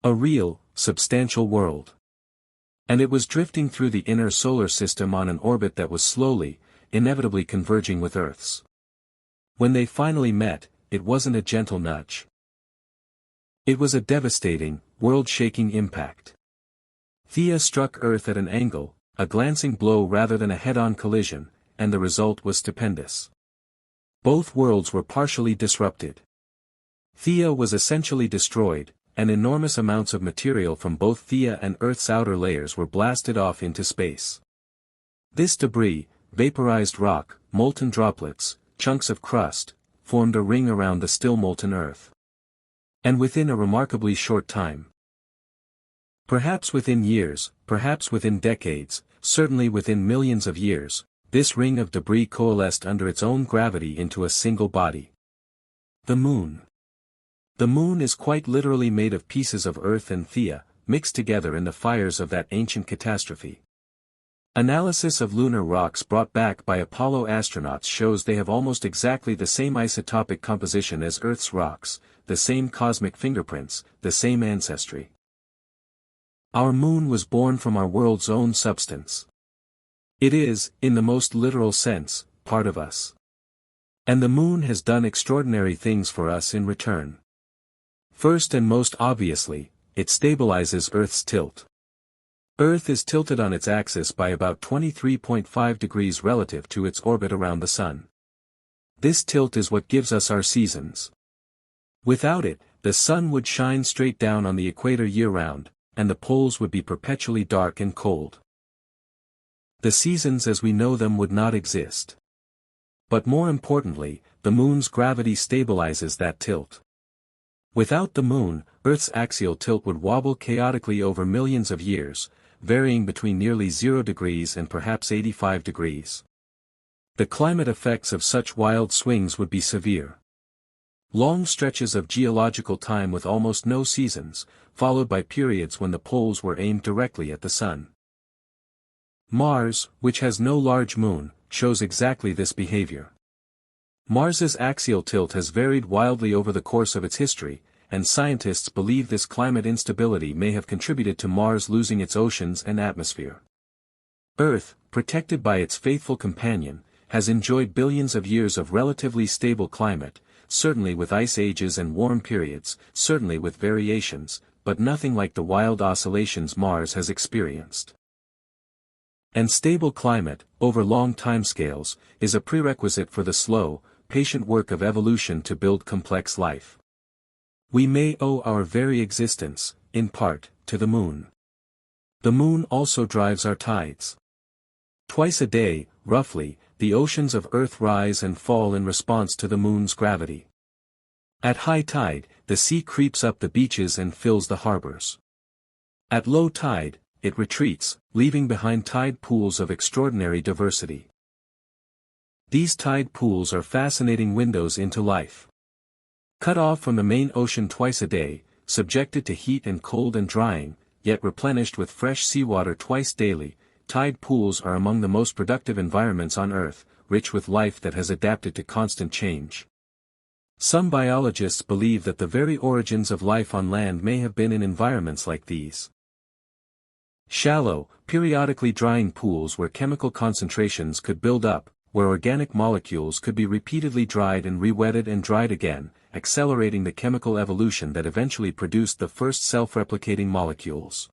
A real, substantial world. And it was drifting through the inner solar system on an orbit that was slowly, inevitably converging with Earth's. When they finally met, it wasn't a gentle nudge. It was a devastating, world-shaking impact. Theia struck Earth at an angle, a glancing blow rather than a head-on collision, and the result was stupendous. Both worlds were partially disrupted. Theia was essentially destroyed, and enormous amounts of material from both Theia and Earth's outer layers were blasted off into space. This debris, vaporized rock, molten droplets, chunks of crust, formed a ring around the still molten Earth. And within a remarkably short time. Perhaps within years, perhaps within decades, certainly within millions of years, this ring of debris coalesced under its own gravity into a single body. The Moon. The Moon is quite literally made of pieces of Earth and Theia, mixed together in the fires of that ancient catastrophe. Analysis of lunar rocks brought back by Apollo astronauts shows they have almost exactly the same isotopic composition as Earth's rocks, the same cosmic fingerprints, the same ancestry. Our moon was born from our world's own substance. It is, in the most literal sense, part of us. And the moon has done extraordinary things for us in return. First and most obviously, it stabilizes Earth's tilt. Earth is tilted on its axis by about 23.5 degrees relative to its orbit around the Sun. This tilt is what gives us our seasons. Without it, the Sun would shine straight down on the equator year-round, and the poles would be perpetually dark and cold. The seasons as we know them would not exist. But more importantly, the moon's gravity stabilizes that tilt. Without the moon, Earth's axial tilt would wobble chaotically over millions of years, varying between nearly 0 degrees and perhaps 85 degrees. The climate effects of such wild swings would be severe. Long stretches of geological time with almost no seasons, followed by periods when the poles were aimed directly at the sun. Mars, which has no large moon, shows exactly this behavior. Mars's axial tilt has varied wildly over the course of its history, and scientists believe this climate instability may have contributed to Mars losing its oceans and atmosphere. Earth, protected by its faithful companion, has enjoyed billions of years of relatively stable climate, certainly with ice ages and warm periods, certainly with variations, but nothing like the wild oscillations Mars has experienced. And stable climate, over long timescales, is a prerequisite for the slow, patient work of evolution to build complex life. We may owe our very existence, in part, to the moon. The moon also drives our tides. Twice a day, roughly, the oceans of Earth rise and fall in response to the moon's gravity. At high tide, the sea creeps up the beaches and fills the harbors. At low tide, it retreats, leaving behind tide pools of extraordinary diversity. These tide pools are fascinating windows into life. Cut off from the main ocean twice a day, subjected to heat and cold and drying, yet replenished with fresh seawater twice daily, tide pools are among the most productive environments on Earth, rich with life that has adapted to constant change. Some biologists believe that the very origins of life on land may have been in environments like these. Shallow, periodically drying pools where chemical concentrations could build up, where organic molecules could be repeatedly dried and re-wetted and dried again, accelerating the chemical evolution that eventually produced the first self-replicating molecules.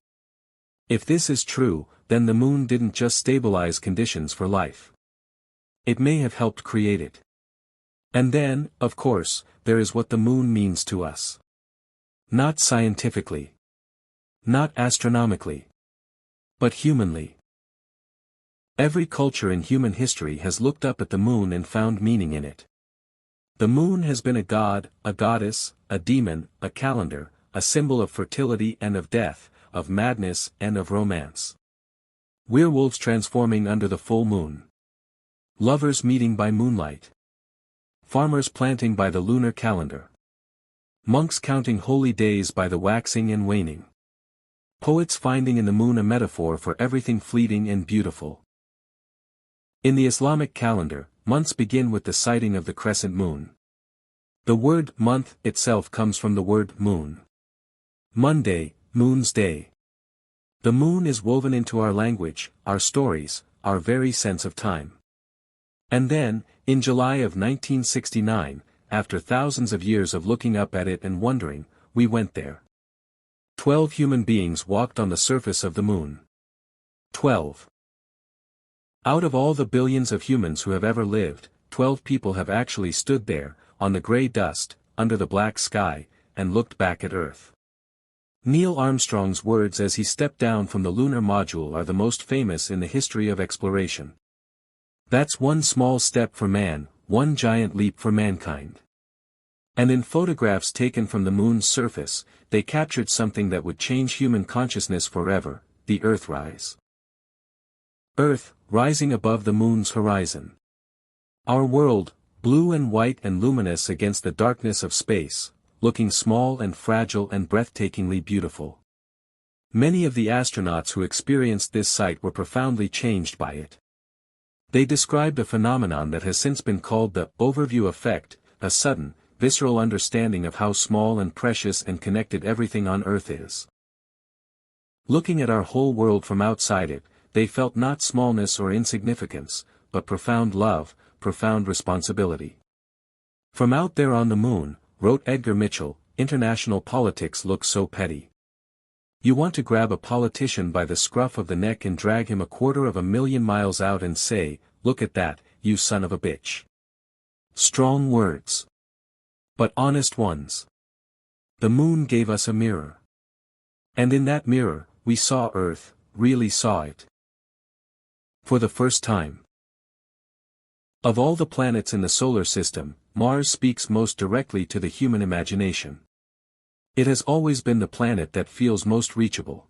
If this is true, then the moon didn't just stabilize conditions for life. It may have helped create it. And then, of course, there is what the moon means to us. Not scientifically. Not astronomically. But humanly. Every culture in human history has looked up at the moon and found meaning in it. The moon has been a god, a goddess, a demon, a calendar, a symbol of fertility and of death, of madness and of romance. Werewolves transforming under the full moon. Lovers meeting by moonlight. Farmers planting by the lunar calendar. Monks counting holy days by the waxing and waning. Poets finding in the moon a metaphor for everything fleeting and beautiful. In the Islamic calendar, months begin with the sighting of the crescent moon. The word month itself comes from the word moon. Monday, moon's day. The moon is woven into our language, our stories, our very sense of time. And then, in July of 1969, after thousands of years of looking up at it and wondering, we went there. 12 human beings walked on the surface of the moon. 12. Out of all the billions of humans who have ever lived, 12 people have actually stood there, on the gray dust, under the black sky, and looked back at Earth. Neil Armstrong's words as he stepped down from the lunar module are the most famous in the history of exploration. That's one small step for man, one giant leap for mankind. And in photographs taken from the moon's surface, they captured something that would change human consciousness forever, the Earthrise. Earth, rising above the moon's horizon. Our world, blue and white and luminous against the darkness of space, looking small and fragile and breathtakingly beautiful. Many of the astronauts who experienced this sight were profoundly changed by it. They described a phenomenon that has since been called the overview effect, a sudden, visceral understanding of how small and precious and connected everything on Earth is. Looking at our whole world from outside it, they felt not smallness or insignificance, but profound love, profound responsibility. From out there on the moon, wrote Edgar Mitchell, international politics looks so petty. You want to grab a politician by the scruff of the neck and drag him 250,000 miles out and say, look at that, you son of a bitch. Strong words. But honest ones. The moon gave us a mirror. And in that mirror, we saw Earth, really saw it. For the first time. Of all the planets in the solar system, Mars speaks most directly to the human imagination. It has always been the planet that feels most reachable.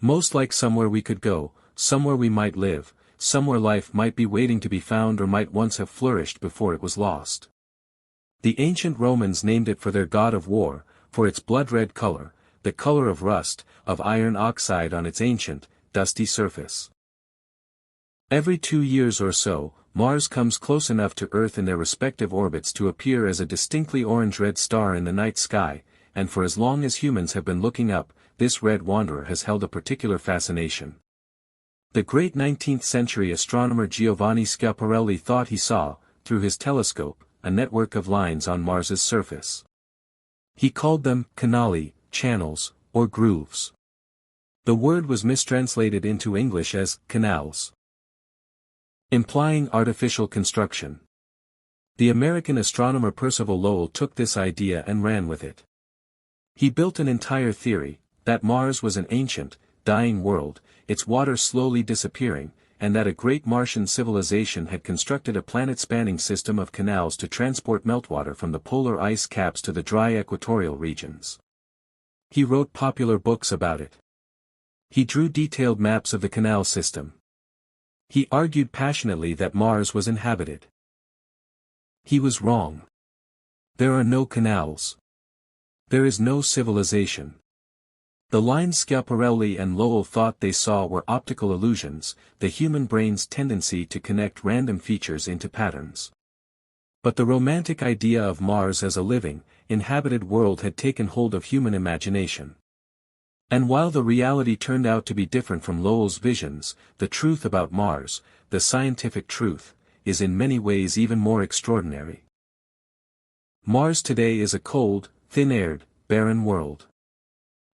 Most like somewhere we could go, somewhere we might live, somewhere life might be waiting to be found or might once have flourished before it was lost. The ancient Romans named it for their god of war, for its blood-red color, the color of rust, of iron oxide on its ancient, dusty surface. Every 2 years or so, Mars comes close enough to Earth in their respective orbits to appear as a distinctly orange-red star in the night sky, and for as long as humans have been looking up, this red wanderer has held a particular fascination. The great 19th-century astronomer Giovanni Schiaparelli thought he saw, through his telescope, a network of lines on Mars's surface. He called them canali, channels, or grooves. The word was mistranslated into English as canals, implying artificial construction. The American astronomer Percival Lowell took this idea and ran with it. He built an entire theory, that Mars was an ancient, dying world, its water slowly disappearing, and that a great Martian civilization had constructed a planet-spanning system of canals to transport meltwater from the polar ice caps to the dry equatorial regions. He wrote popular books about it. He drew detailed maps of the canal system. He argued passionately that Mars was inhabited. He was wrong. There are no canals. There is no civilization. The lines Schiaparelli and Lowell thought they saw were optical illusions, the human brain's tendency to connect random features into patterns. But the romantic idea of Mars as a living, inhabited world had taken hold of human imagination. And while the reality turned out to be different from Lowell's visions, the truth about Mars, the scientific truth, is in many ways even more extraordinary. Mars today is a cold, thin-aired, barren world.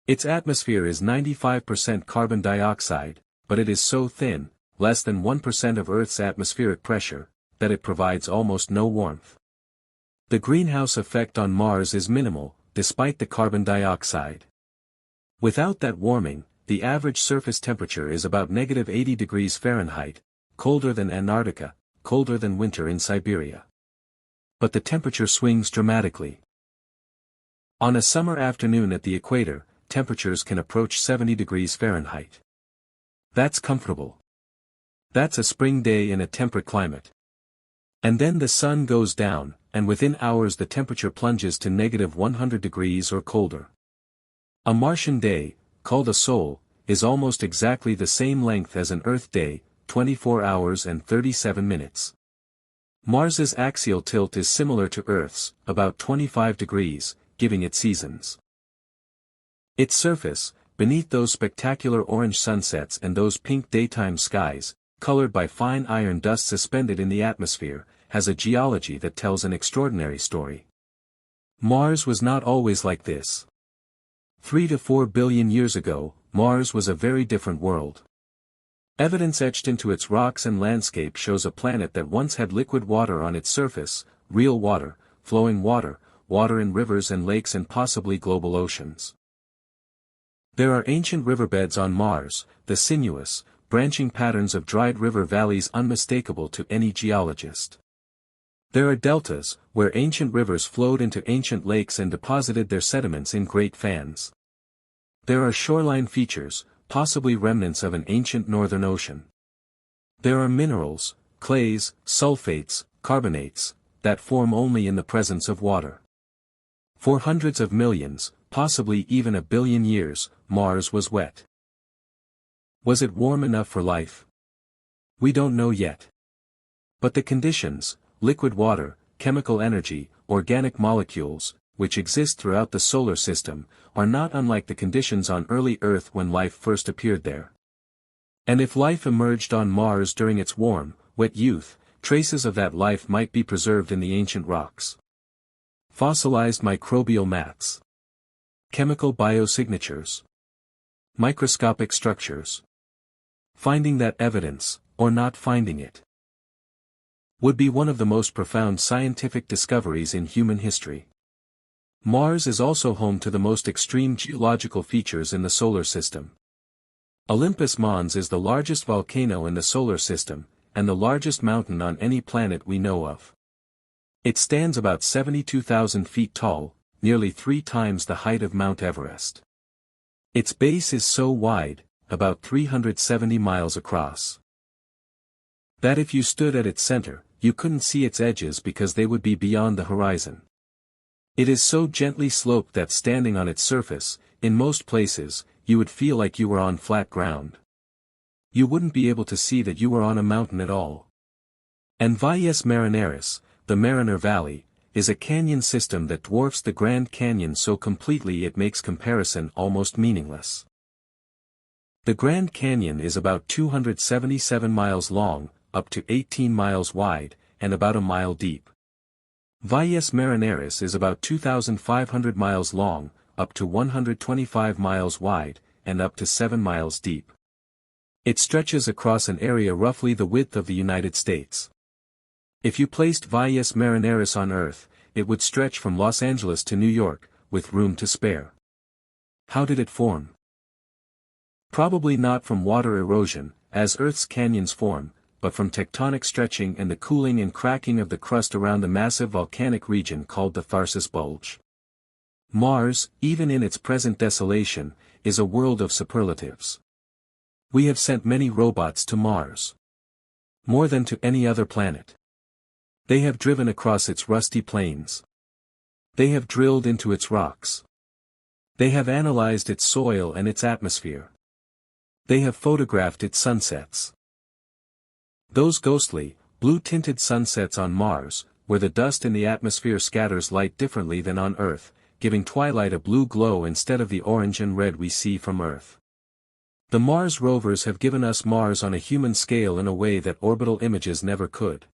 Its atmosphere is 95% carbon dioxide, but it is so thin, less than 1% of Earth's atmospheric pressure, that it provides almost no warmth. The greenhouse effect on Mars is minimal, despite the carbon dioxide. Without that warming, the average surface temperature is about -80 degrees Fahrenheit, colder than Antarctica, colder than winter in Siberia. But the temperature swings dramatically. On a summer afternoon at the equator, temperatures can approach 70 degrees Fahrenheit. That's comfortable. That's a spring day in a temperate climate. And then the sun goes down, and within hours the temperature plunges to -100 degrees or colder. A Martian day, called a sol, is almost exactly the same length as an Earth day, 24 hours and 37 minutes. Mars's axial tilt is similar to Earth's, about 25 degrees, giving it seasons. Its surface, beneath those spectacular orange sunsets and those pink daytime skies, colored by fine iron dust suspended in the atmosphere, has a geology that tells an extraordinary story. Mars was not always like this. 3 to 4 billion years ago, Mars was a very different world. Evidence etched into its rocks and landscape shows a planet that once had liquid water on its surface, real water, flowing water, water in rivers and lakes and possibly global oceans. There are ancient riverbeds on Mars, the sinuous, branching patterns of dried river valleys unmistakable to any geologist. There are deltas, where ancient rivers flowed into ancient lakes and deposited their sediments in great fans. There are shoreline features, possibly remnants of an ancient northern ocean. There are minerals, clays, sulfates, carbonates, that form only in the presence of water. For hundreds of millions, possibly even a billion years, Mars was wet. Was it warm enough for life? We don't know yet. But the conditions, liquid water, chemical energy, organic molecules, which exist throughout the solar system, are not unlike the conditions on early Earth when life first appeared there. And if life emerged on Mars during its warm, wet youth, traces of that life might be preserved in the ancient rocks. Fossilized microbial mats. Chemical biosignatures. Microscopic structures. Finding that evidence, or not finding it, would be one of the most profound scientific discoveries in human history. Mars is also home to the most extreme geological features in the solar system. Olympus Mons is the largest volcano in the solar system, and the largest mountain on any planet we know of. It stands about 72,000 feet tall, nearly 3 times the height of Mount Everest. Its base is so wide, about 370 miles across, that if you stood at its center, you couldn't see its edges because they would be beyond the horizon. It is so gently sloped that standing on its surface, in most places, you would feel like you were on flat ground. You wouldn't be able to see that you were on a mountain at all. And Valles Marineris, the Mariner Valley, is a canyon system that dwarfs the Grand Canyon so completely it makes comparison almost meaningless. The Grand Canyon is about 277 miles long, up to 18 miles wide, and about a mile deep. Valles Marineris is about 2,500 miles long, up to 125 miles wide, and up to 7 miles deep. It stretches across an area roughly the width of the United States. If you placed Valles Marineris on Earth, it would stretch from Los Angeles to New York, with room to spare. How did it form? Probably not from water erosion, as Earth's canyons form, but from tectonic stretching and the cooling and cracking of the crust around the massive volcanic region called the Tharsis Bulge. Mars, even in its present desolation, is a world of superlatives. We have sent many robots to Mars. More than to any other planet. They have driven across its rusty plains. They have drilled into its rocks. They have analyzed its soil and its atmosphere. They have photographed its sunsets. Those ghostly, blue-tinted sunsets on Mars, where the dust in the atmosphere scatters light differently than on Earth, giving twilight a blue glow instead of the orange and red we see from Earth. The Mars rovers have given us Mars on a human scale in a way that orbital images never could.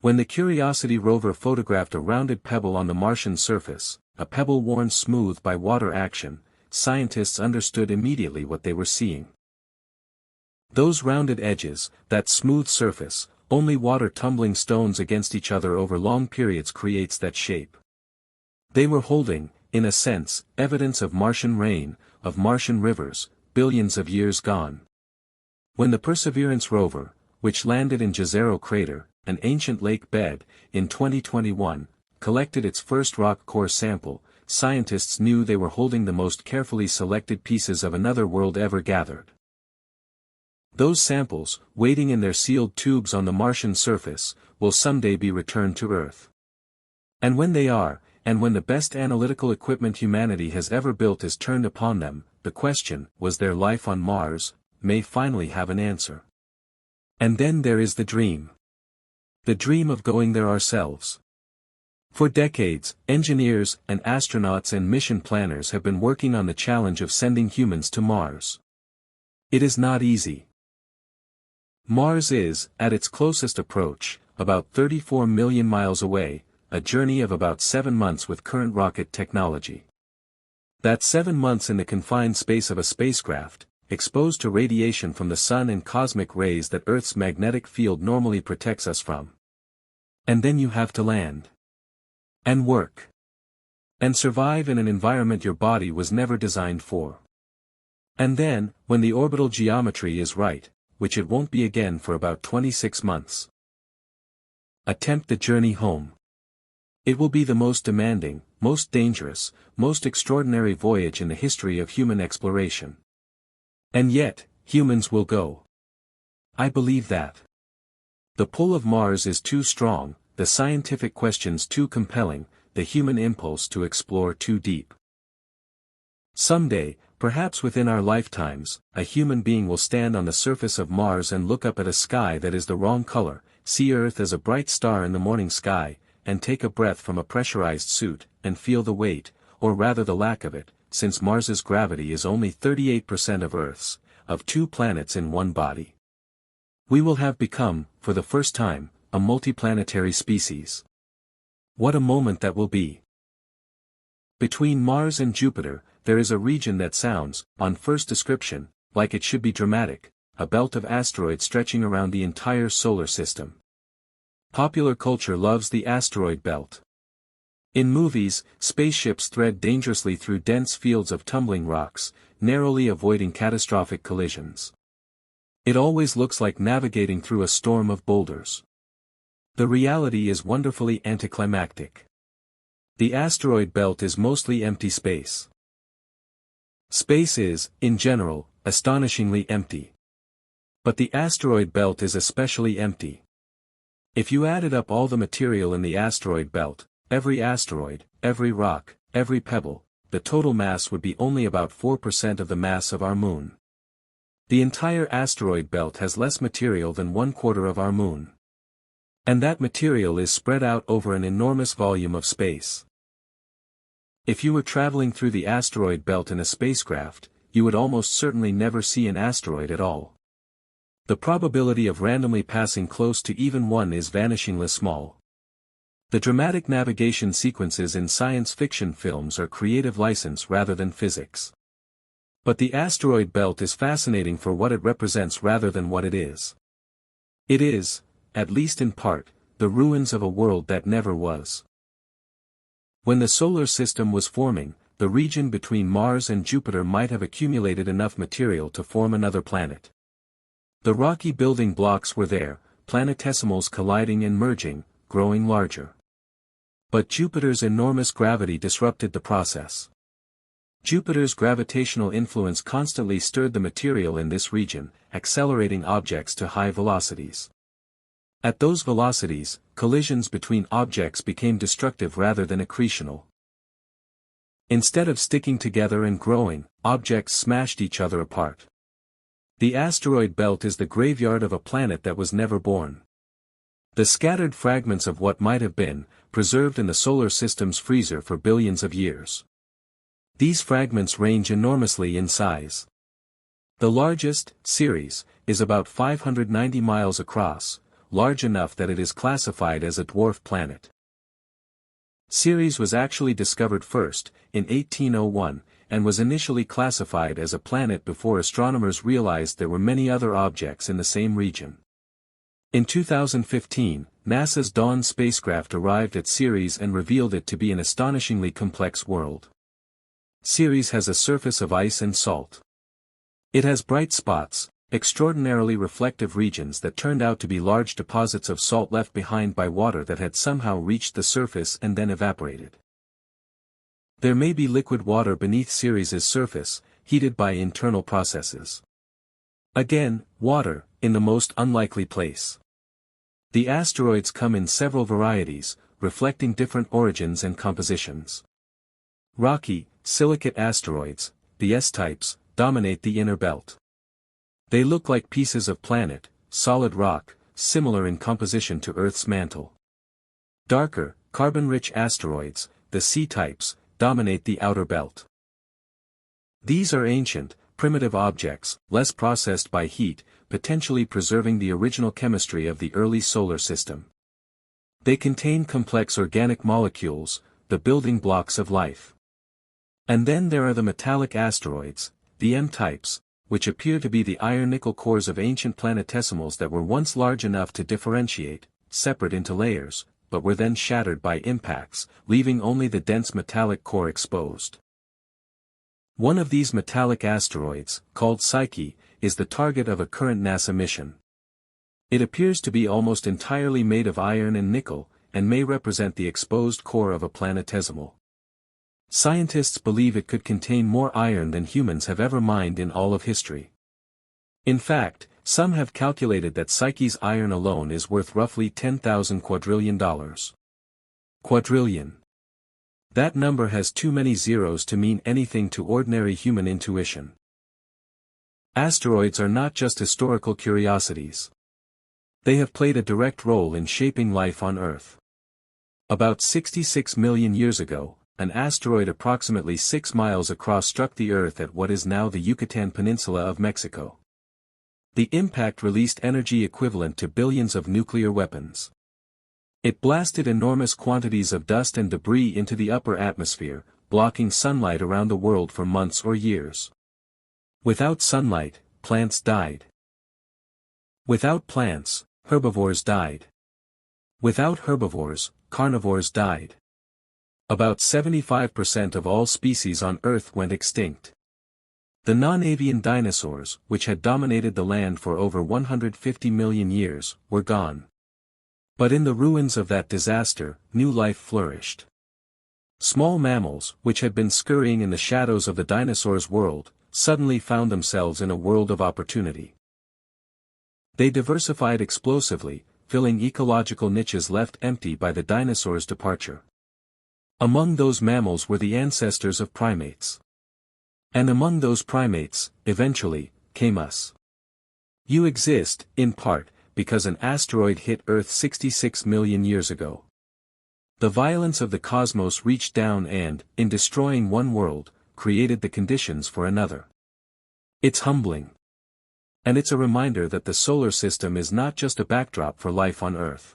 When the Curiosity rover photographed a rounded pebble on the Martian surface, a pebble worn smooth by water action, scientists understood immediately what they were seeing. Those rounded edges, that smooth surface, only water tumbling stones against each other over long periods creates that shape. They were holding, in a sense, evidence of Martian rain, of Martian rivers, billions of years gone. When the Perseverance rover, which landed in Jezero crater, an ancient lake bed, in 2021, collected its first rock core sample, scientists knew they were holding the most carefully selected pieces of another world ever gathered. Those samples, waiting in their sealed tubes on the Martian surface, will someday be returned to Earth. And when they are, and when the best analytical equipment humanity has ever built is turned upon them, the question, was there life on Mars, may finally have an answer. And then there is the dream. The dream of going there ourselves. For decades, engineers and astronauts and mission planners have been working on the challenge of sending humans to Mars. It is not easy. Mars is, at its closest approach, about 34 million miles away, a journey of about 7 months with current rocket technology. That's 7 months in the confined space of a spacecraft, exposed to radiation from the sun and cosmic rays that Earth's magnetic field normally protects us from. And then you have to land. And work. And survive in an environment your body was never designed for. And then, when the orbital geometry is right, which it won't be again for about 26 months. Attempt the journey home. It will be the most demanding, most dangerous, most extraordinary voyage in the history of human exploration. And yet, humans will go. I believe that. The pull of Mars is too strong, the scientific questions too compelling, the human impulse to explore too deep. Someday, perhaps within our lifetimes, a human being will stand on the surface of Mars and look up at a sky that is the wrong color, see Earth as a bright star in the morning sky, and take a breath from a pressurized suit, and feel the weight, or rather the lack of it, since Mars's gravity is only 38% of Earth's, of 2 planets in one body. We will have become, for the first time, a multiplanetary species. What a moment that will be. Between Mars and Jupiter, there is a region that sounds, on first description, like it should be dramatic, a belt of asteroids stretching around the entire solar system. Popular culture loves the asteroid belt. In movies, spaceships thread dangerously through dense fields of tumbling rocks, narrowly avoiding catastrophic collisions. It always looks like navigating through a storm of boulders. The reality is wonderfully anticlimactic. The asteroid belt is mostly empty space. Space is, in general, astonishingly empty. But the asteroid belt is especially empty. If you added up all the material in the asteroid belt, every asteroid, every rock, every pebble, the total mass would be only about 4% of the mass of our Moon. The entire asteroid belt has less material than 1/4 of our Moon. And that material is spread out over an enormous volume of space. If you were traveling through the asteroid belt in a spacecraft, you would almost certainly never see an asteroid at all. The probability of randomly passing close to even one is vanishingly small. The dramatic navigation sequences in science fiction films are creative license rather than physics. But the asteroid belt is fascinating for what it represents rather than what it is. It is, at least in part, the ruins of a world that never was. When the solar system was forming, the region between Mars and Jupiter might have accumulated enough material to form another planet. The rocky building blocks were there, planetesimals colliding and merging, growing larger. But Jupiter's enormous gravity disrupted the process. Jupiter's gravitational influence constantly stirred the material in this region, accelerating objects to high velocities. At those velocities, collisions between objects became destructive rather than accretional. Instead of sticking together and growing, objects smashed each other apart. The asteroid belt is the graveyard of a planet that was never born. The scattered fragments of what might have been, preserved in the solar system's freezer for billions of years. These fragments range enormously in size. The largest, Ceres, is about 590 miles across, large enough that it is classified as a dwarf planet. Ceres was actually discovered first, in 1801, and was initially classified as a planet before astronomers realized there were many other objects in the same region. In 2015, NASA's Dawn spacecraft arrived at Ceres and revealed it to be an astonishingly complex world. Ceres has a surface of ice and salt. It has bright spots, extraordinarily reflective regions that turned out to be large deposits of salt left behind by water that had somehow reached the surface and then evaporated. There may be liquid water beneath Ceres's surface, heated by internal processes. Again, water, in the most unlikely place. The asteroids come in several varieties, reflecting different origins and compositions. Rocky, silicate asteroids, the S-types, dominate the inner belt. They look like pieces of planet, solid rock, similar in composition to Earth's mantle. Darker, carbon-rich asteroids, the C-types, dominate the outer belt. These are ancient, primitive objects, less processed by heat, potentially preserving the original chemistry of the early solar system. They contain complex organic molecules, the building blocks of life. And then there are the metallic asteroids, the M-types, which appear to be the iron-nickel cores of ancient planetesimals that were once large enough to differentiate, separate into layers, but were then shattered by impacts, leaving only the dense metallic core exposed. One of these metallic asteroids, called Psyche, is the target of a current NASA mission. It appears to be almost entirely made of iron and nickel, and may represent the exposed core of a planetesimal. Scientists believe it could contain more iron than humans have ever mined in all of history. In fact, some have calculated that Psyche's iron alone is worth roughly $10,000 quadrillion. Quadrillion. That number has too many zeros to mean anything to ordinary human intuition. Asteroids are not just historical curiosities. They have played a direct role in shaping life on Earth. About 66 million years ago, an asteroid approximately 6 miles across struck the Earth at what is now the Yucatan Peninsula of Mexico. The impact released energy equivalent to billions of nuclear weapons. It blasted enormous quantities of dust and debris into the upper atmosphere, blocking sunlight around the world for months or years. Without sunlight, plants died. Without plants, herbivores died. Without herbivores, carnivores died. About 75% of all species on Earth went extinct. The non-avian dinosaurs, which had dominated the land for over 150 million years, were gone. But in the ruins of that disaster, new life flourished. Small mammals, which had been scurrying in the shadows of the dinosaurs' world, suddenly found themselves in a world of opportunity. They diversified explosively, filling ecological niches left empty by the dinosaurs' departure. Among those mammals were the ancestors of primates. And among those primates, eventually, came us. You exist, in part, because an asteroid hit Earth 66 million years ago. The violence of the cosmos reached down and, in destroying one world, created the conditions for another. It's humbling. And it's a reminder that the solar system is not just a backdrop for life on Earth.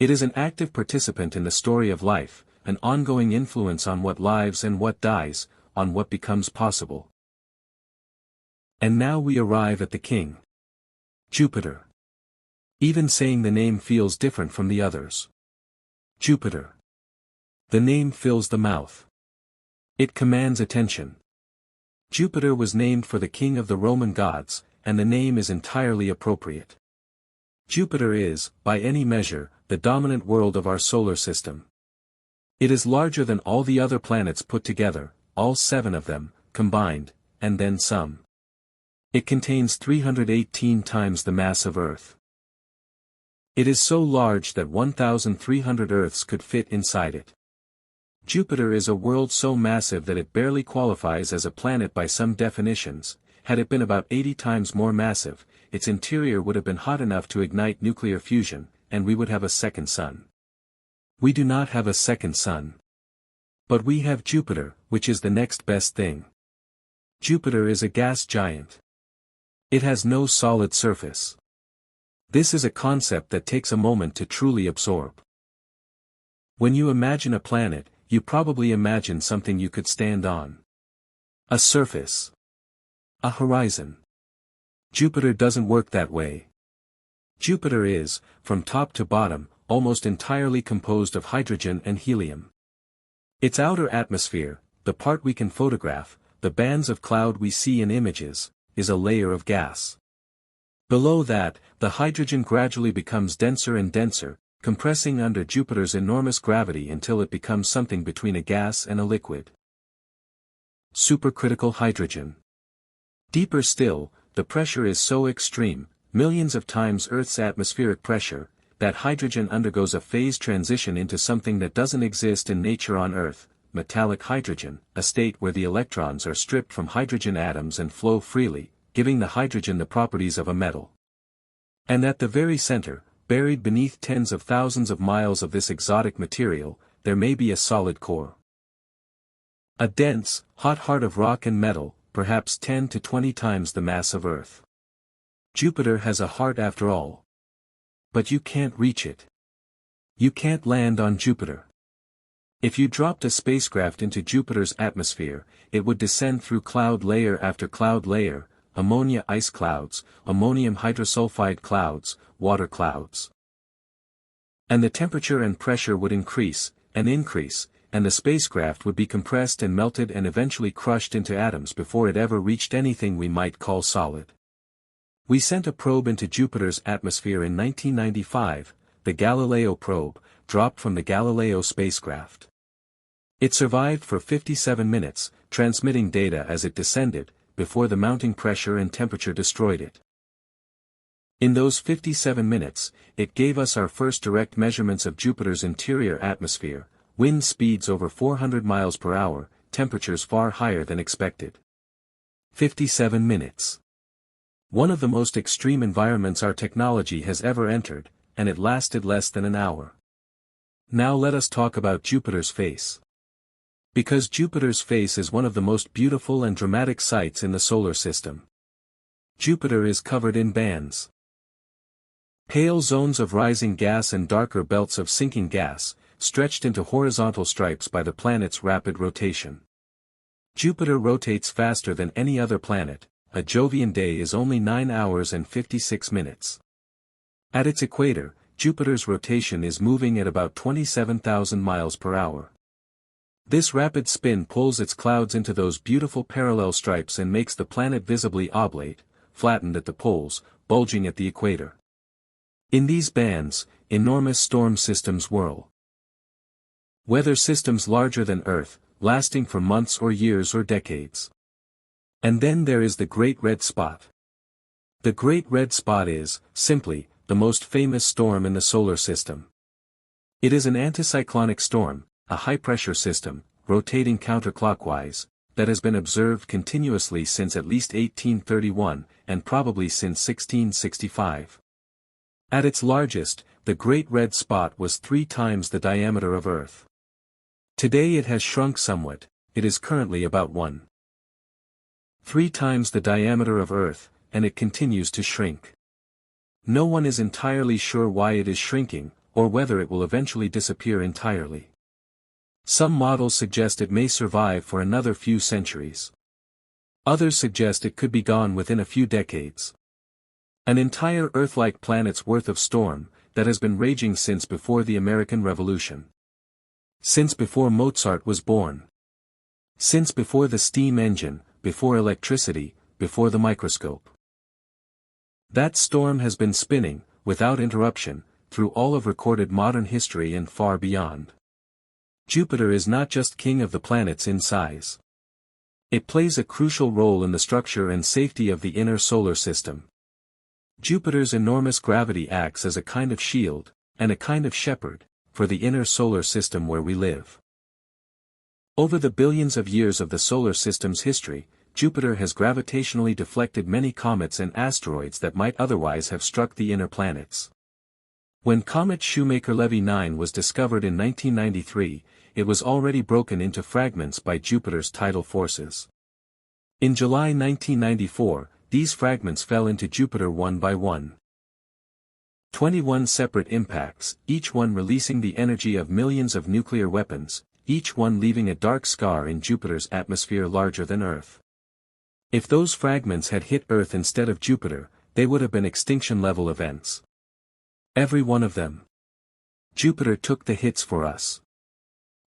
It is an active participant in the story of life, an ongoing influence on what lives and what dies, on what becomes possible. And now we arrive at the king. Jupiter. Even saying the name feels different from the others. Jupiter. The name fills the mouth. It commands attention. Jupiter was named for the king of the Roman gods, and the name is entirely appropriate. Jupiter is, by any measure, the dominant world of our solar system. It is larger than all the other planets put together, all 7 of them, combined, and then some. It contains 318 times the mass of Earth. It is so large that 1,300 Earths could fit inside it. Jupiter is a world so massive that it barely qualifies as a planet by some definitions. Had it been about 80 times more massive, its interior would have been hot enough to ignite nuclear fusion, and we would have a second sun. We do not have a second sun. But we have Jupiter, which is the next best thing. Jupiter is a gas giant. It has no solid surface. This is a concept that takes a moment to truly absorb. When you imagine a planet, you probably imagine something you could stand on. A surface. A horizon. Jupiter doesn't work that way. Jupiter is, from top to bottom, almost entirely composed of hydrogen and helium. Its outer atmosphere, the part we can photograph, the bands of cloud we see in images, is a layer of gas. Below that, the hydrogen gradually becomes denser and denser, compressing under Jupiter's enormous gravity until it becomes something between a gas and a liquid. Supercritical hydrogen. Deeper still, the pressure is so extreme, millions of times Earth's atmospheric pressure, that hydrogen undergoes a phase transition into something that doesn't exist in nature on Earth, metallic hydrogen, a state where the electrons are stripped from hydrogen atoms and flow freely, giving the hydrogen the properties of a metal. And at the very center, buried beneath tens of thousands of miles of this exotic material, there may be a solid core. A dense, hot heart of rock and metal, perhaps 10 to 20 times the mass of Earth. Jupiter has a heart after all. But you can't reach it. You can't land on Jupiter. If you dropped a spacecraft into Jupiter's atmosphere, it would descend through cloud layer after cloud layer, ammonia ice clouds, ammonium hydrosulfide clouds, water clouds. And the temperature and pressure would increase, and the spacecraft would be compressed and melted and eventually crushed into atoms before it ever reached anything we might call solid. We sent a probe into Jupiter's atmosphere in 1995, the Galileo probe, dropped from the Galileo spacecraft. It survived for 57 minutes, transmitting data as it descended, before the mounting pressure and temperature destroyed it. In those 57 minutes, it gave us our first direct measurements of Jupiter's interior atmosphere, wind speeds over 400 miles per hour, temperatures far higher than expected. 57 minutes. One of the most extreme environments our technology has ever entered, and it lasted less than an hour. Now let us talk about Jupiter's face. Because Jupiter's face is one of the most beautiful and dramatic sights in the solar system. Jupiter is covered in bands. Pale zones of rising gas and darker belts of sinking gas, stretched into horizontal stripes by the planet's rapid rotation. Jupiter rotates faster than any other planet. A Jovian day is only 9 hours and 56 minutes. At its equator, Jupiter's rotation is moving at about 27,000 miles per hour. This rapid spin pulls its clouds into those beautiful parallel stripes and makes the planet visibly oblate, flattened at the poles, bulging at the equator. In these bands, enormous storm systems whirl. Weather systems larger than Earth, lasting for months or years or decades. And then there is the Great Red Spot. The Great Red Spot is, simply, the most famous storm in the solar system. It is an anticyclonic storm, a high-pressure system, rotating counterclockwise, that has been observed continuously since at least 1831, and probably since 1665. At its largest, the Great Red Spot was 3 times the diameter of Earth. Today it has shrunk somewhat, it is currently about 1/3 times the diameter of Earth, and it continues to shrink. No one is entirely sure why it is shrinking, or whether it will eventually disappear entirely. Some models suggest it may survive for another few centuries. Others suggest it could be gone within a few decades. An entire Earth-like planet's worth of storm, that has been raging since before the American Revolution. Since before Mozart was born. Since before the steam engine, before electricity, before the microscope. That storm has been spinning, without interruption, through all of recorded modern history and far beyond. Jupiter is not just king of the planets in size. It plays a crucial role in the structure and safety of the inner solar system. Jupiter's enormous gravity acts as a kind of shield, and a kind of shepherd, for the inner solar system where we live. Over the billions of years of the solar system's history, Jupiter has gravitationally deflected many comets and asteroids that might otherwise have struck the inner planets. When comet Shoemaker-Levy 9 was discovered in 1993, it was already broken into fragments by Jupiter's tidal forces. In July 1994, these fragments fell into Jupiter one by one. 21 separate impacts, each one releasing the energy of millions of nuclear weapons, each one leaving a dark scar in Jupiter's atmosphere larger than Earth. If those fragments had hit Earth instead of Jupiter, they would have been extinction-level events. Every one of them. Jupiter took the hits for us.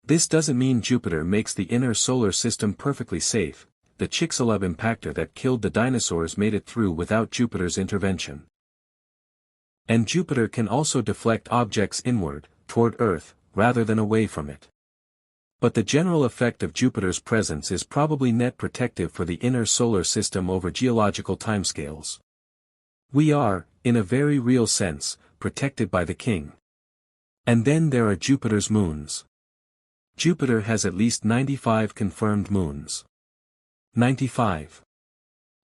This doesn't mean Jupiter makes the inner solar system perfectly safe. The Chicxulub impactor that killed the dinosaurs made it through without Jupiter's intervention. And Jupiter can also deflect objects inward, toward Earth, rather than away from it. But the general effect of Jupiter's presence is probably net protective for the inner solar system over geological timescales. We are, in a very real sense, protected by the king. And then there are Jupiter's moons. Jupiter has at least 95 confirmed moons. 95.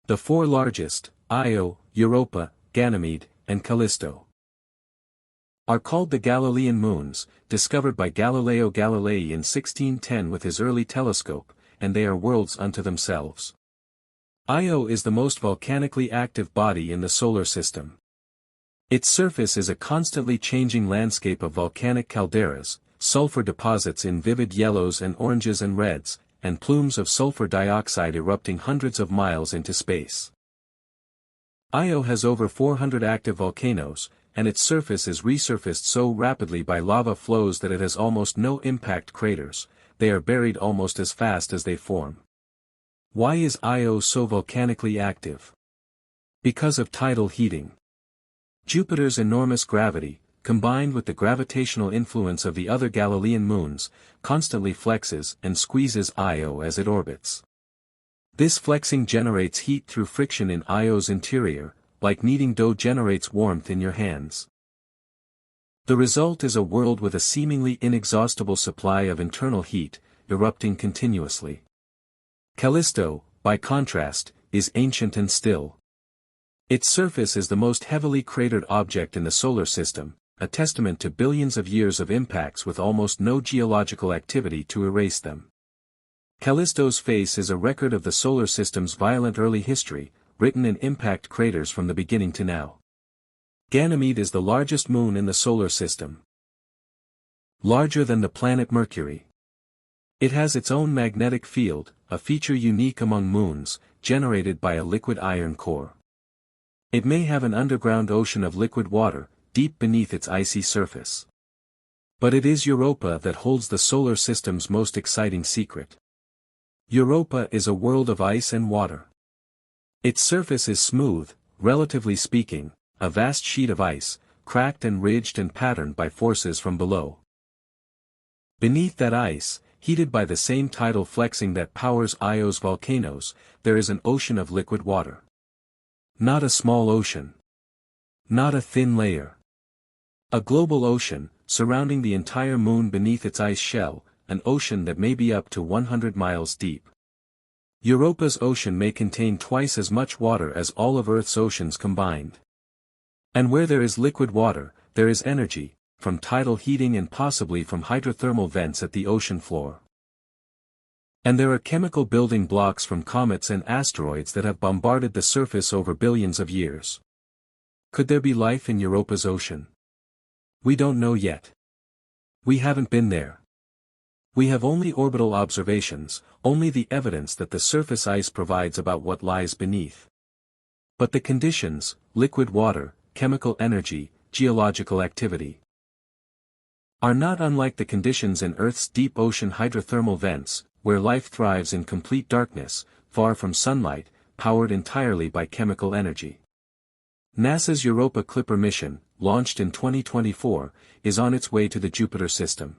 The 4 largest, Io, Europa, Ganymede, and Callisto, are called the Galilean moons, discovered by Galileo Galilei in 1610 with his early telescope, and they are worlds unto themselves. Io is the most volcanically active body in the solar system. Its surface is a constantly changing landscape of volcanic calderas, sulfur deposits in vivid yellows and oranges and reds, and plumes of sulfur dioxide erupting hundreds of miles into space. Io has over 400 active volcanoes, and its surface is resurfaced so rapidly by lava flows that it has almost no impact craters. They are buried almost as fast as they form. Why is Io so volcanically active? Because of tidal heating. Jupiter's enormous gravity, combined with the gravitational influence of the other Galilean moons, constantly flexes and squeezes Io as it orbits. This flexing generates heat through friction in Io's interior, like kneading dough generates warmth in your hands. The result is a world with a seemingly inexhaustible supply of internal heat, erupting continuously. Callisto, by contrast, is ancient and still. Its surface is the most heavily cratered object in the solar system, a testament to billions of years of impacts with almost no geological activity to erase them. Callisto's face is a record of the solar system's violent early history, written in impact craters from the beginning to now. Ganymede is the largest moon in the solar system. Larger than the planet Mercury. It has its own magnetic field, a feature unique among moons, generated by a liquid iron core. It may have an underground ocean of liquid water, deep beneath its icy surface. But it is Europa that holds the solar system's most exciting secret. Europa is a world of ice and water. Its surface is smooth, relatively speaking, a vast sheet of ice, cracked and ridged and patterned by forces from below. Beneath that ice, heated by the same tidal flexing that powers Io's volcanoes, there is an ocean of liquid water. Not a small ocean. Not a thin layer. A global ocean, surrounding the entire moon beneath its ice shell, an ocean that may be up to 100 miles deep. Europa's ocean may contain twice as much water as all of Earth's oceans combined. And where there is liquid water, there is energy, from tidal heating and possibly from hydrothermal vents at the ocean floor. And there are chemical building blocks from comets and asteroids that have bombarded the surface over billions of years. Could there be life in Europa's ocean? We don't know yet. We haven't been there. We have only orbital observations, only the evidence that the surface ice provides about what lies beneath. But the conditions, liquid water, chemical energy, geological activity, are not unlike the conditions in Earth's deep ocean hydrothermal vents, where life thrives in complete darkness, far from sunlight, powered entirely by chemical energy. NASA's Europa Clipper mission, launched in 2024, is on its way to the Jupiter system.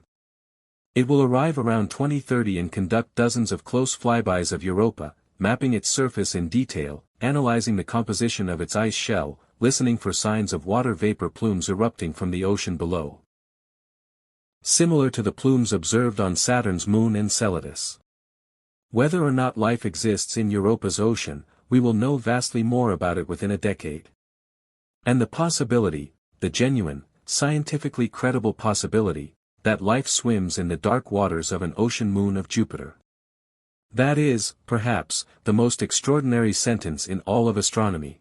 It will arrive around 2030 and conduct dozens of close flybys of Europa, mapping its surface in detail, analyzing the composition of its ice shell, listening for signs of water vapor plumes erupting from the ocean below. Similar to the plumes observed on Saturn's moon Enceladus. Whether or not life exists in Europa's ocean, we will know vastly more about it within a decade. And the possibility, the genuine, scientifically credible possibility, that life swims in the dark waters of an ocean moon of Jupiter. That is, perhaps, the most extraordinary sentence in all of astronomy.